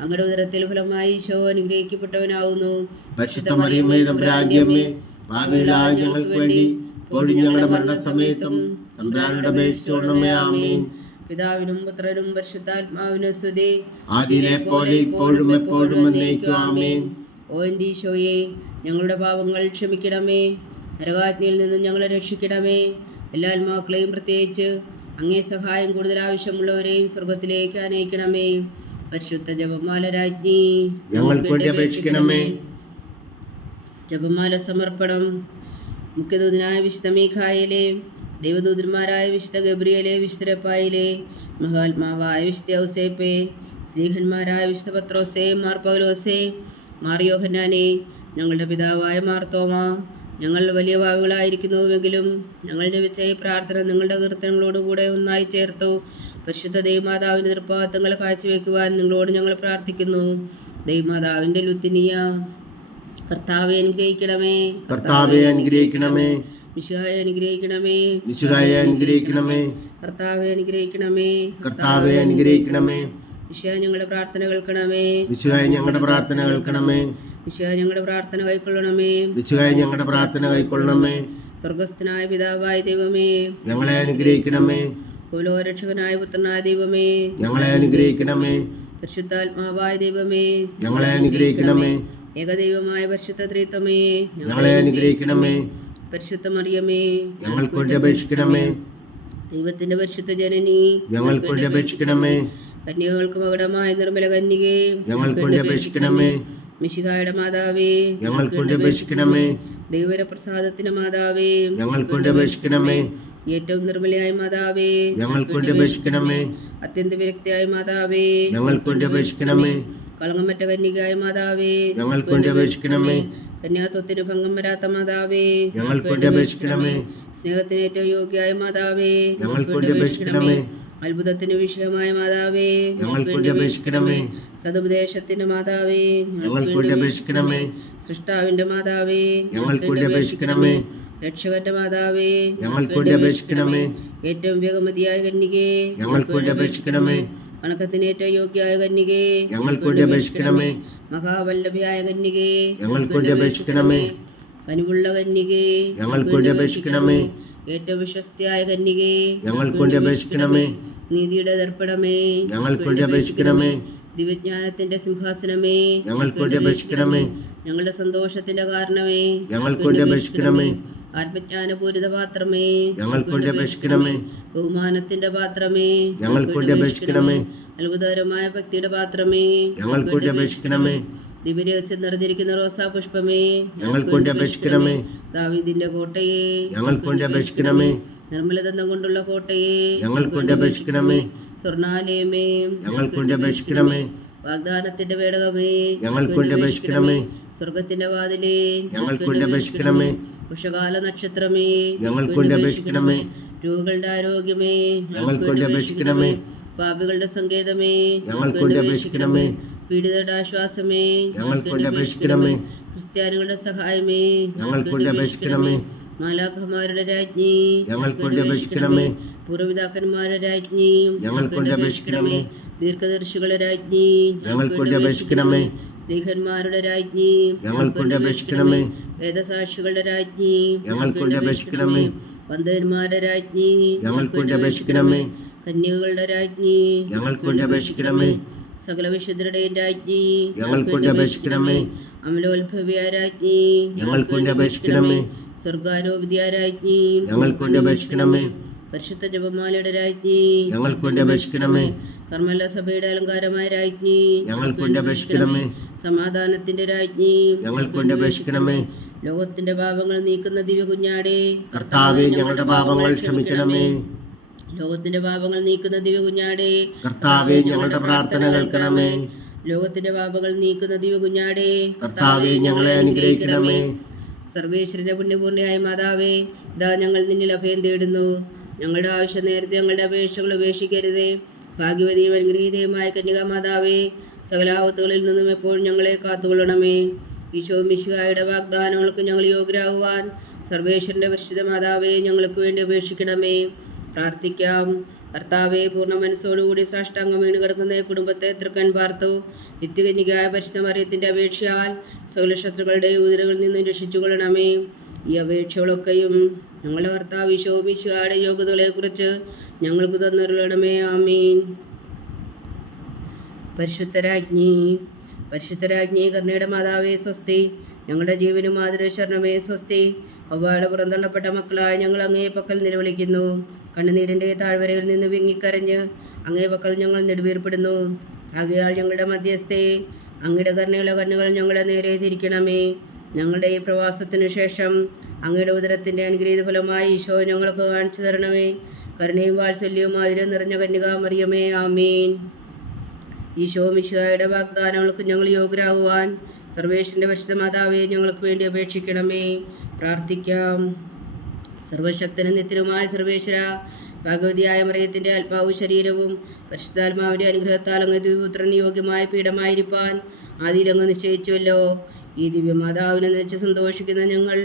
അങ്ങയുടെ ഉദരത്തിൽ ഫലമായി ഈശോ അനുഗ്രഹിക്കപ്പെട്ടവനാവുന്നു. പരിശുദ്ധ മറിയമേ തമ്പുരാന്റെ അമ്മേ, പാപികളായ ഞങ്ങൾക്ക് വേണ്ടി ഇപ്പോഴും ഞങ്ങളുടെ മരണസമയത്തും തമ്പുരാനോട് അപേക്ഷിച്ചോളണമേ. ആമേൻ. പിതാവിനും പുത്രനും പരിശുദ്ധാത്മാവിനും സ്തുതി, ആദിയിലെ പോലെ ഇപ്പോഴും എപ്പോഴും എന്നേക്കും. ആമേൻ. ഓ എൻ്റെ ഈശോയെ, ഞങ്ങളുടെ പാപങ്ങൾ ക്ഷമിക്കണമേ, നരകാഗ്നിയിൽ നിന്നും ഞങ്ങളെ രക്ഷിക്കണമേ. എല്ലാ ആത്മാക്കളെയും പ്രത്യേകിച്ച് അങ്ങേ സഹായം കൂടുതൽ ആവശ്യമുള്ളവരെയും സ്വർഗത്തിലേക്ക് അനയിക്കണമേ. പരിശുദ്ധ ജപമാല രാജ്ഞി, ഞങ്ങൾക്ക് വേണ്ടി അപേക്ഷിക്കണമേ. ജപമാല സമർപ്പണം. മുഖ്യദൂതനായ വിശുദ്ധ മീഖായേലേ, ദൈവദൂതന്മാരായ വിശുദ്ധ ഗബ്രിയേലേ, വിശുദ്ധ റഫായേലേ, മഹാത്മാവായ വിശുദ്ധ ഔസേപ്പേ, സ്ലീഹന്മാരായ വിശുദ്ധ പത്രോസേ, മാർ പൗലോസേ, മാർ യോഹന്നാനേ, ഞങ്ങളുടെ പിതാവായ മാർ തോമാ, ഞങ്ങൾ വലിയ പാപികളായിരിക്കുന്നുവെങ്കിലും ഞങ്ങൾ ജപിച്ച ഈ പ്രാർത്ഥന നിങ്ങളുടെ കീർത്തനങ്ങളോടുകൂടെ ഒന്നായി ചേർത്തു. പരിശുദ്ധ ദൈവമാതാവിൻ്റെ തൃപ്പാദങ്ങൾ കാഴ്ചവെക്കുവാൻ നിങ്ങളോട് ഞങ്ങൾ പ്രാർത്ഥിക്കുന്നു. ദൈവമാതാവിൻ്റെ ലുത്തിനിയ, കർത്താവെ അനുഗ്രഹിക്കണമേ, കർത്താവെ അനുഗ്രഹിക്കണമേ. മിശിഹായെ അനുഗ്രഹിക്കണമേ, മിശിഹായെ അനുഗ്രഹിക്കണമേ. കർത്താവെ അനുഗ്രഹിക്കണമേ, കർത്താവെ അനുഗ്രഹിക്കണമേ. മിശിഹാ ഞങ്ങളുടെ പ്രാർത്ഥന കേൾക്കണമേ, മിശിഹായെ ഞങ്ങളുടെ പ്രാർത്ഥന കേൾക്കണമേ. മിശിഹാ ഞങ്ങളുടെ പ്രാർത്ഥന കൈക്കൊള്ളണമേ, മിശിഹായെ ഞങ്ങളുടെ പ്രാർത്ഥന കൈക്കൊള്ളണമേ. സ്വർഗസ്ഥനായ പിതാവായ ദൈവമേ, ഞങ്ങളെ അനുഗ്രഹിക്കണമേ. ഭൂലോകരക്ഷകനായ പുത്രനായ ദൈവമേ, ഞങ്ങളെ അനുഗ്രഹിക്കണമേ. പരിശുദ്ധാത്മാവായ ദൈവമേ, ഞങ്ങളെ അനുഗ്രഹിക്കണമേ. ഏകദൈവമായ പരിശുദ്ധ ത്രിത്വമേ, ഞങ്ങളെ അനുഗ്രഹിക്കണമേ. പരിശുദ്ധ മറിയമേ, ഞങ്ങൾക്ക് വേണ്ടി അപേക്ഷിക്കണമേ. ദൈവത്തിന്റെ പരിശുദ്ധ ജനനി, ഞങ്ങൾക്ക് വേണ്ടി അപേക്ഷിക്കണമേ. കന്യകൾക്ക് മകുടമായ നിർമ്മല കന്യകേ, ഞങ്ങൾക്ക് വേണ്ടി അപേക്ഷിക്കണമേ. മിശിഹായുടെ മാതാവേ, ഞങ്ങൾക്ക് വേണ്ടി അപേക്ഷിക്കണമേ. ദൈവപ്രസാദത്തിന്റെ മാതാവേ, ഞങ്ങൾക്ക് വേണ്ടി അപേക്ഷിക്കണമേ. ഏറ്റവും നിർമ്മലയായ മാതാവേ, ഞങ്ങൾക്ക് വേണ്ടി അപേക്ഷിക്കണമേ. അത്യന്ത വിരക്തിയായ മാതാവേ, ഞങ്ങൾക്ക് വേണ്ടി അപേക്ഷിക്കണമേ. കളങ്കമറ്റ കന്യകയായ മാതാവേ, ഞങ്ങൾക്ക് വേണ്ടി അപേക്ഷിക്കണമേ. കന്യാത്വത്തിന് ഭംഗം വരാത്ത മാതാവേ, ഞങ്ങൾക്ക് വേണ്ടി അപേക്ഷിക്കണമേ. സ്നേഹത്തിന് ഏറ്റവും യോഗ്യയായ മാതാവേ, ഞങ്ങൾക്ക് വേണ്ടി അപേക്ഷിക്കണമേ. അത്ഭുതത്തിന് വിഷയമായ മാതാവേ, ഞങ്ങൾക്ക് വേണ്ടി അപേക്ഷിക്കണമേ. സതുപദേശത്തിന്റെ മാതാവേ, ഞങ്ങൾക്ക് വേണ്ടി അപേക്ഷിക്കണമേ. സൃഷ്ടാവിന്റെ മാതാവേ, ഞങ്ങൾക്ക് വേണ്ടി അപേക്ഷിക്കണമേ. രക്ഷകന്റെ മാതാവേ, ഞങ്ങൾക്ക് വേണ്ടി അപേക്ഷിക്കണമേ. ഏറ്റവും വേഗമതിയായ കന്യകേ, ഞങ്ങൾക്ക് വേണ്ടി അപേക്ഷിക്കണമേ. വണക്കത്തിന് ഏറ്റവും യോഗ്യയായ കന്യകേ, ഞങ്ങൾക്ക് വേണ്ടി അപേക്ഷിക്കണമേ. മഹാവല്ലഭയായ കന്യകേ, ഞങ്ങൾക്ക് വേണ്ടി അപേക്ഷിക്കണമേ. കനിവുള്ള കന്യകേ, ഞങ്ങൾക്ക് വേണ്ടി അപേക്ഷിക്കണമേ. ഏറ്റവും വിശ്വസ്തയായ കന്യകേ, ഞങ്ങൾക്ക് വേണ്ടി അപേക്ഷിക്കണമേ. നീതിയുടെ ദർപ്പണമേ, ഞങ്ങൾക്ക് വേണ്ടി അപേക്ഷിക്കണമേ. ദിവ്യജ്ഞാനത്തിന്റെ സിംഹാസനമേ, ഞങ്ങൾക്ക് വേണ്ടി അപേക്ഷിക്കണമേ. ഞങ്ങളുടെ സന്തോഷത്തിന്റെ കാരണമേ, ഞങ്ങൾക്ക് വേണ്ടി അപേക്ഷിക്കണമേ. ആത്മജ്ഞാനപൂരിത പാത്രമേ, ഞങ്ങൾക്ക് വേണ്ടി അപേക്ഷിക്കണമേ. ബഹുമാനത്തിന്റെ പാത്രമേ, ഞങ്ങൾക്ക് വേണ്ടി അപേക്ഷിക്കണമേ. അത്ഭുതകരമായ ഭക്തിയുടെ പാത്രമേ, ഞങ്ങൾക്ക് വേണ്ടി അപേക്ഷിക്കണമേ. ദിവ്യരഹസ്യം നിറഞ്ഞിരിക്കുന്ന റോസാ പുഷ്പമേ, ഞങ്ങൾക്ക് വേണ്ടി അപേക്ഷിക്കണമേ. ദാവീദിന്റെ കോട്ടയെ, ഞങ്ങൾക്ക് വേണ്ടി അപേക്ഷിക്കണമേ. നിർമ്മലദന്തം കൊണ്ടുള്ള കോട്ടയെ, ഞങ്ങൾക്ക് വേണ്ടി അപേക്ഷിക്കണമേ. സ്വർണാലയമേ, ഞങ്ങൾക്ക് വേണ്ടി അപേക്ഷിക്കണമേ. വാഗ്ദാനത്തിന്റെ പേടകമേ, ഞങ്ങൾക്ക് വേണ്ടി അപേക്ഷിക്കണമേ. സ്വർഗത്തിന്റെ വാതിലേ, ഞങ്ങൾക്ക് വേണ്ടി അപേക്ഷിക്കണമേ. ഉഷകാല നക്ഷത്രമേ, ഞങ്ങൾക്ക് വേണ്ടി അപേക്ഷിക്കണമേ. രോഗികളുടെ ആരോഗ്യമേ, ഞങ്ങൾക്ക് വേണ്ടി അപേക്ഷിക്കണമേ. പാപികളുടെ സങ്കേതമേ, ഞങ്ങൾക്ക് വേണ്ടി അപേക്ഷിക്കണമേ. പീഡിതരുടെ ആശ്വാസമേ, ഞങ്ങൾക്ക് വേണ്ടി അപേക്ഷിക്കണമേ. ക്രിസ്ത്യാനികളുടെ സഹായമേ, ഞങ്ങൾക്ക് വേണ്ടി അപേക്ഷിക്കണമേ. മാലാഖമാരുടെ രാജ്ഞി, ഞങ്ങൾക്ക് വേണ്ടി അപേക്ഷിക്കണമേ. പൂർവ്വപിതാക്കന്മാരുടെ രാജ്ഞി, ഞങ്ങൾക്ക് വേണ്ടി അപേക്ഷിക്കണമേ. ദീർഘദർശികളുടെ രാജ്ഞി, ഞങ്ങൾക്ക് വേണ്ടി അപേക്ഷിക്കണമേ. സ്ത്രീഹന്മാരുടെ രാജ്ഞി, ഞങ്ങൾക്ക് വേണ്ടി അപേക്ഷിക്കണമേ. വേദസാക്ഷികളുടെ രാജ്ഞി, ഞങ്ങൾക്ക് വേണ്ടി അപേക്ഷിക്കണമേ. വന്ദന്മാരുടെ രാജ്ഞി, ഞങ്ങൾക്ക് വേണ്ടി അപേക്ഷിക്കണമേ. കന്യകകളുടെ രാജ്ഞി, ഞങ്ങൾക്ക് വേണ്ടി അപേക്ഷിക്കണമേ. സകല വിശുദ്ധരുടെയും രാജ്ഞി, ഞങ്ങൾക്ക് വേണ്ടി അപേക്ഷിക്കണമേ. അമലോത്ഭവിയ രാജ്ഞി, ഞങ്ങൾക്ക് വേണ്ടി അപേക്ഷിക്കണമേ. സ്വർഗാരോപിതിയ രാജ്ഞി, ഞങ്ങൾക്ക് വേണ്ടി അപേക്ഷിക്കണമേ. പരിശുദ്ധ ജപമാലയുടെ രാജ്ഞി, ഞങ്ങൾക്ക് വേണ്ടി അപേക്ഷിക്കണമേ. കർമ്മല സഭയുടെ അലങ്കാരമായ രാജ്ഞി, ഞങ്ങൾക്ക് വേണ്ടി അപേക്ഷിക്കണമേ. സമാധാനത്തിന്റെ രാജ്ഞി, ഞങ്ങൾക്ക് വേണ്ടി അപേക്ഷിക്കണമേ. ലോകത്തിന്റെ പാപങ്ങൾ നീക്കുന്ന ദിവ്യ കുഞ്ഞാടേ, കർത്താവേ, ഞങ്ങളുടെ പാപങ്ങൾ ക്ഷമിക്കണമേ. ലോകത്തിന്റെ പാപങ്ങൾ നീക്കുന്ന ദിവ്യ കുഞ്ഞാടേ, കർത്താവേ, ഞങ്ങളുടെ പ്രാർത്ഥന കേൾക്കണമേ. ലോകത്തിന്റെ പാപങ്ങൾ നീക്കുന്ന ദിവ്യ കുഞ്ഞാടേ, കർത്താവേ, ഞങ്ങളെ അനുഗ്രഹിക്കണമേ. സർവേശ്വരന്റെ പുണ്യപൂർണ്ണയായ മാതാവേ, ഇതാ ഞങ്ങൾ നിന്നിൽ അഭയം തേടുന്നു. ഞങ്ങളുടെ ആവശ്യം നേരത്തെ ഞങ്ങളുടെ അപേക്ഷകൾ ഉപേക്ഷിക്കരുതേ. ഭാഗ്യവതിയും അനുഗ്രഹീതയുമായ കന്യകാമാതാവേ, സകലാപത്തുകളിൽ നിന്നും എപ്പോഴും ഞങ്ങളെ കാത്തുകൊള്ളണമേ. ഈശോ മിശിഹായുടെ വാഗ്ദാനങ്ങൾക്ക് ഞങ്ങൾ യോഗ്യരാകുവാൻ സർവേശ്വരന്റെ പരിശുദ്ധ മാതാവേ, ഞങ്ങൾക്ക് വേണ്ടി അപേക്ഷിക്കണമേ. പ്രാർത്ഥിക്കാം. കർത്താവെ, പൂർണ്ണ മനസ്സോടുകൂടി സാഷ്ടാംഗം വീണ് കിടക്കുന്ന കുടുംബത്തെ തൃക്കൻ പാർത്തു. നിത്യകന്യകയായ പരിശുദ്ധ മറിയത്തിന്റെ അപേക്ഷയാൽ സകല ശത്രുക്കളുടെ ഉദരകളിൽ നിന്ന് രക്ഷിച്ചുകൊള്ളണമേ. ഈ അപേക്ഷകളൊക്കെയും ഞങ്ങളുടെ കർത്താവ് ഈശോ മിശിഹായുടെ യോഗ്യതകളെക്കുറിച്ച് ഞങ്ങൾക്ക് തന്നരുളണമേ. ആമീൻ. പരിശുദ്ധരാജ്ഞി, പരിശുദ്ധരാജ്ഞി, കരുണയുടെ മാതാവേ സ്വസ്തി. ഞങ്ങളുടെ ജീവനും ആദരശരണമേ സ്വസ്തി. അവയുടെ പുറന്തള്ളപ്പെട്ട മക്കളായ ഞങ്ങൾ അങ്ങേ പക്കൽ നിലവിളിക്കുന്നു. കണ്ണുനീരിൻ്റെ താഴ്വരയിൽ നിന്ന് വിങ്ങിക്കരഞ്ഞ് അങ്ങേ പക്കൽ ഞങ്ങൾ നെടുവീർപ്പെടുന്നു. ആകയാൽ ഞങ്ങളുടെ മധ്യസ്ഥേ, അങ്ങയുടെ കരുണയുള്ള കണ്ണുകൾ ഞങ്ങളെ നേരെ തിരിക്കണമേ. ഞങ്ങളുടെ ഈ പ്രവാസത്തിനു ശേഷം അങ്ങയുടെ ഉദരത്തിൻ്റെ അനുഗ്രഹീത ഫലമായി ഈശോ ഞങ്ങൾക്ക് കാണിച്ചു തരണമേ. കരുണയും വാത്സല്യവും അതിലും നിറഞ്ഞ കന്യകാമറിയമേ. ആമീൻ. ഈശോ മിശിഹായുടെ വാഗ്ദാനങ്ങൾക്ക് ഞങ്ങൾ യോഗ്യരാകുവാൻ സർവേശ്വരന്റെ പരിശുദ്ധ മാതാവേ, ഞങ്ങൾക്ക് വേണ്ടി അപേക്ഷിക്കണമേ. പ്രാർത്ഥിക്കാം. സർവശക്തനും നിത്യനുമായ സർവേശ്വര, ഭഗവതിയായ മറിയത്തിൻ്റെ ആത്മാവും ശരീരവും പരിശുദ്ധാത്മാവിൻ്റെ അനുഗ്രഹത്താൽ അങ്ങ് ദിവ്യപുത്രന് യോഗ്യമായ പീഠമായിരിക്കാൻ ആദിയിലങ്ങ് നിശ്ചയിച്ചുവല്ലോ. ഈ ദിവ്യമാതാവിനെ നിലച്ച് സന്തോഷിക്കുന്ന ഞങ്ങൾ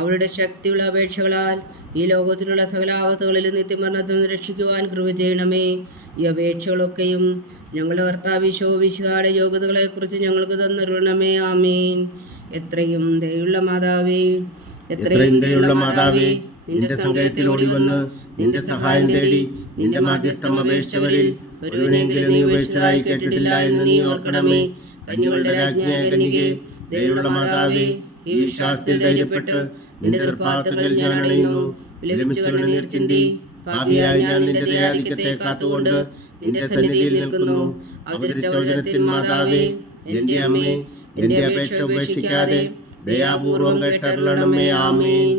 അവളുടെ ശക്തിയുള്ള അപേക്ഷകളാൽ ഈ ലോകത്തിലുള്ള സകല ആപത്തുകളിലും നിത്യമരണത്തിൽ നിന്ന് രക്ഷിക്കുവാൻ കൃപ ചെയ്യണമേ. ഈ അപേക്ഷകളൊക്കെയും ഞങ്ങളുടെ കർത്താവ് ഈശോ മിശിഹായുടെ യോഗ്യതകളെക്കുറിച്ച് ഞങ്ങൾക്ക് തന്നരുളണമേ. ആമീൻ. എത്രയും ദയുള്ള മാതാവേ, എത്രയും ദയുള്ള മാതാവേ, നിന്റെ സങ്കേതത്തിൽ ഓടി വന്ന് നിന്റെ സഹായം തേടി നിന്റെ മാധ്യസ്ഥം അപേക്ഷിച്ചവരിൽ ഒരുവനെങ്കിലും നീ ഉപേക്ഷിച്ചതായി കേട്ടിട്ടില്ല എന്ന് നീ ഓർക്കണമേ. കന്യകളുടെ രാജ്ഞിയായ കന്യകേ, ദയുള്ള മാതാവേ, ഈ വിശ്വാസത്തിൽ ധൈര്യപ്പെട്ട് നിന്റെ തൃപ്പാദത്തിൽ ഞാൻ അണയുന്നു. വിലപിച്ചുകൊണ്ട് നീർ ചിന്തി പാപിയായ ഞാൻ നിന്റെ ദയാധിക്യത്തെ കാത്തുകൊണ്ട് നിന്റെ സന്നിധിയിൽ നിൽക്കുന്നു. അവതരിച്ച വചനത്തിൻ മാതാവേ, എന്റെ അമ്മേ, എന്റെ അപേക്ഷ ഉപേക്ഷിക്കാതെ ദയാപൂർവം കേട്ടരുളണമേ. ആമേൻ.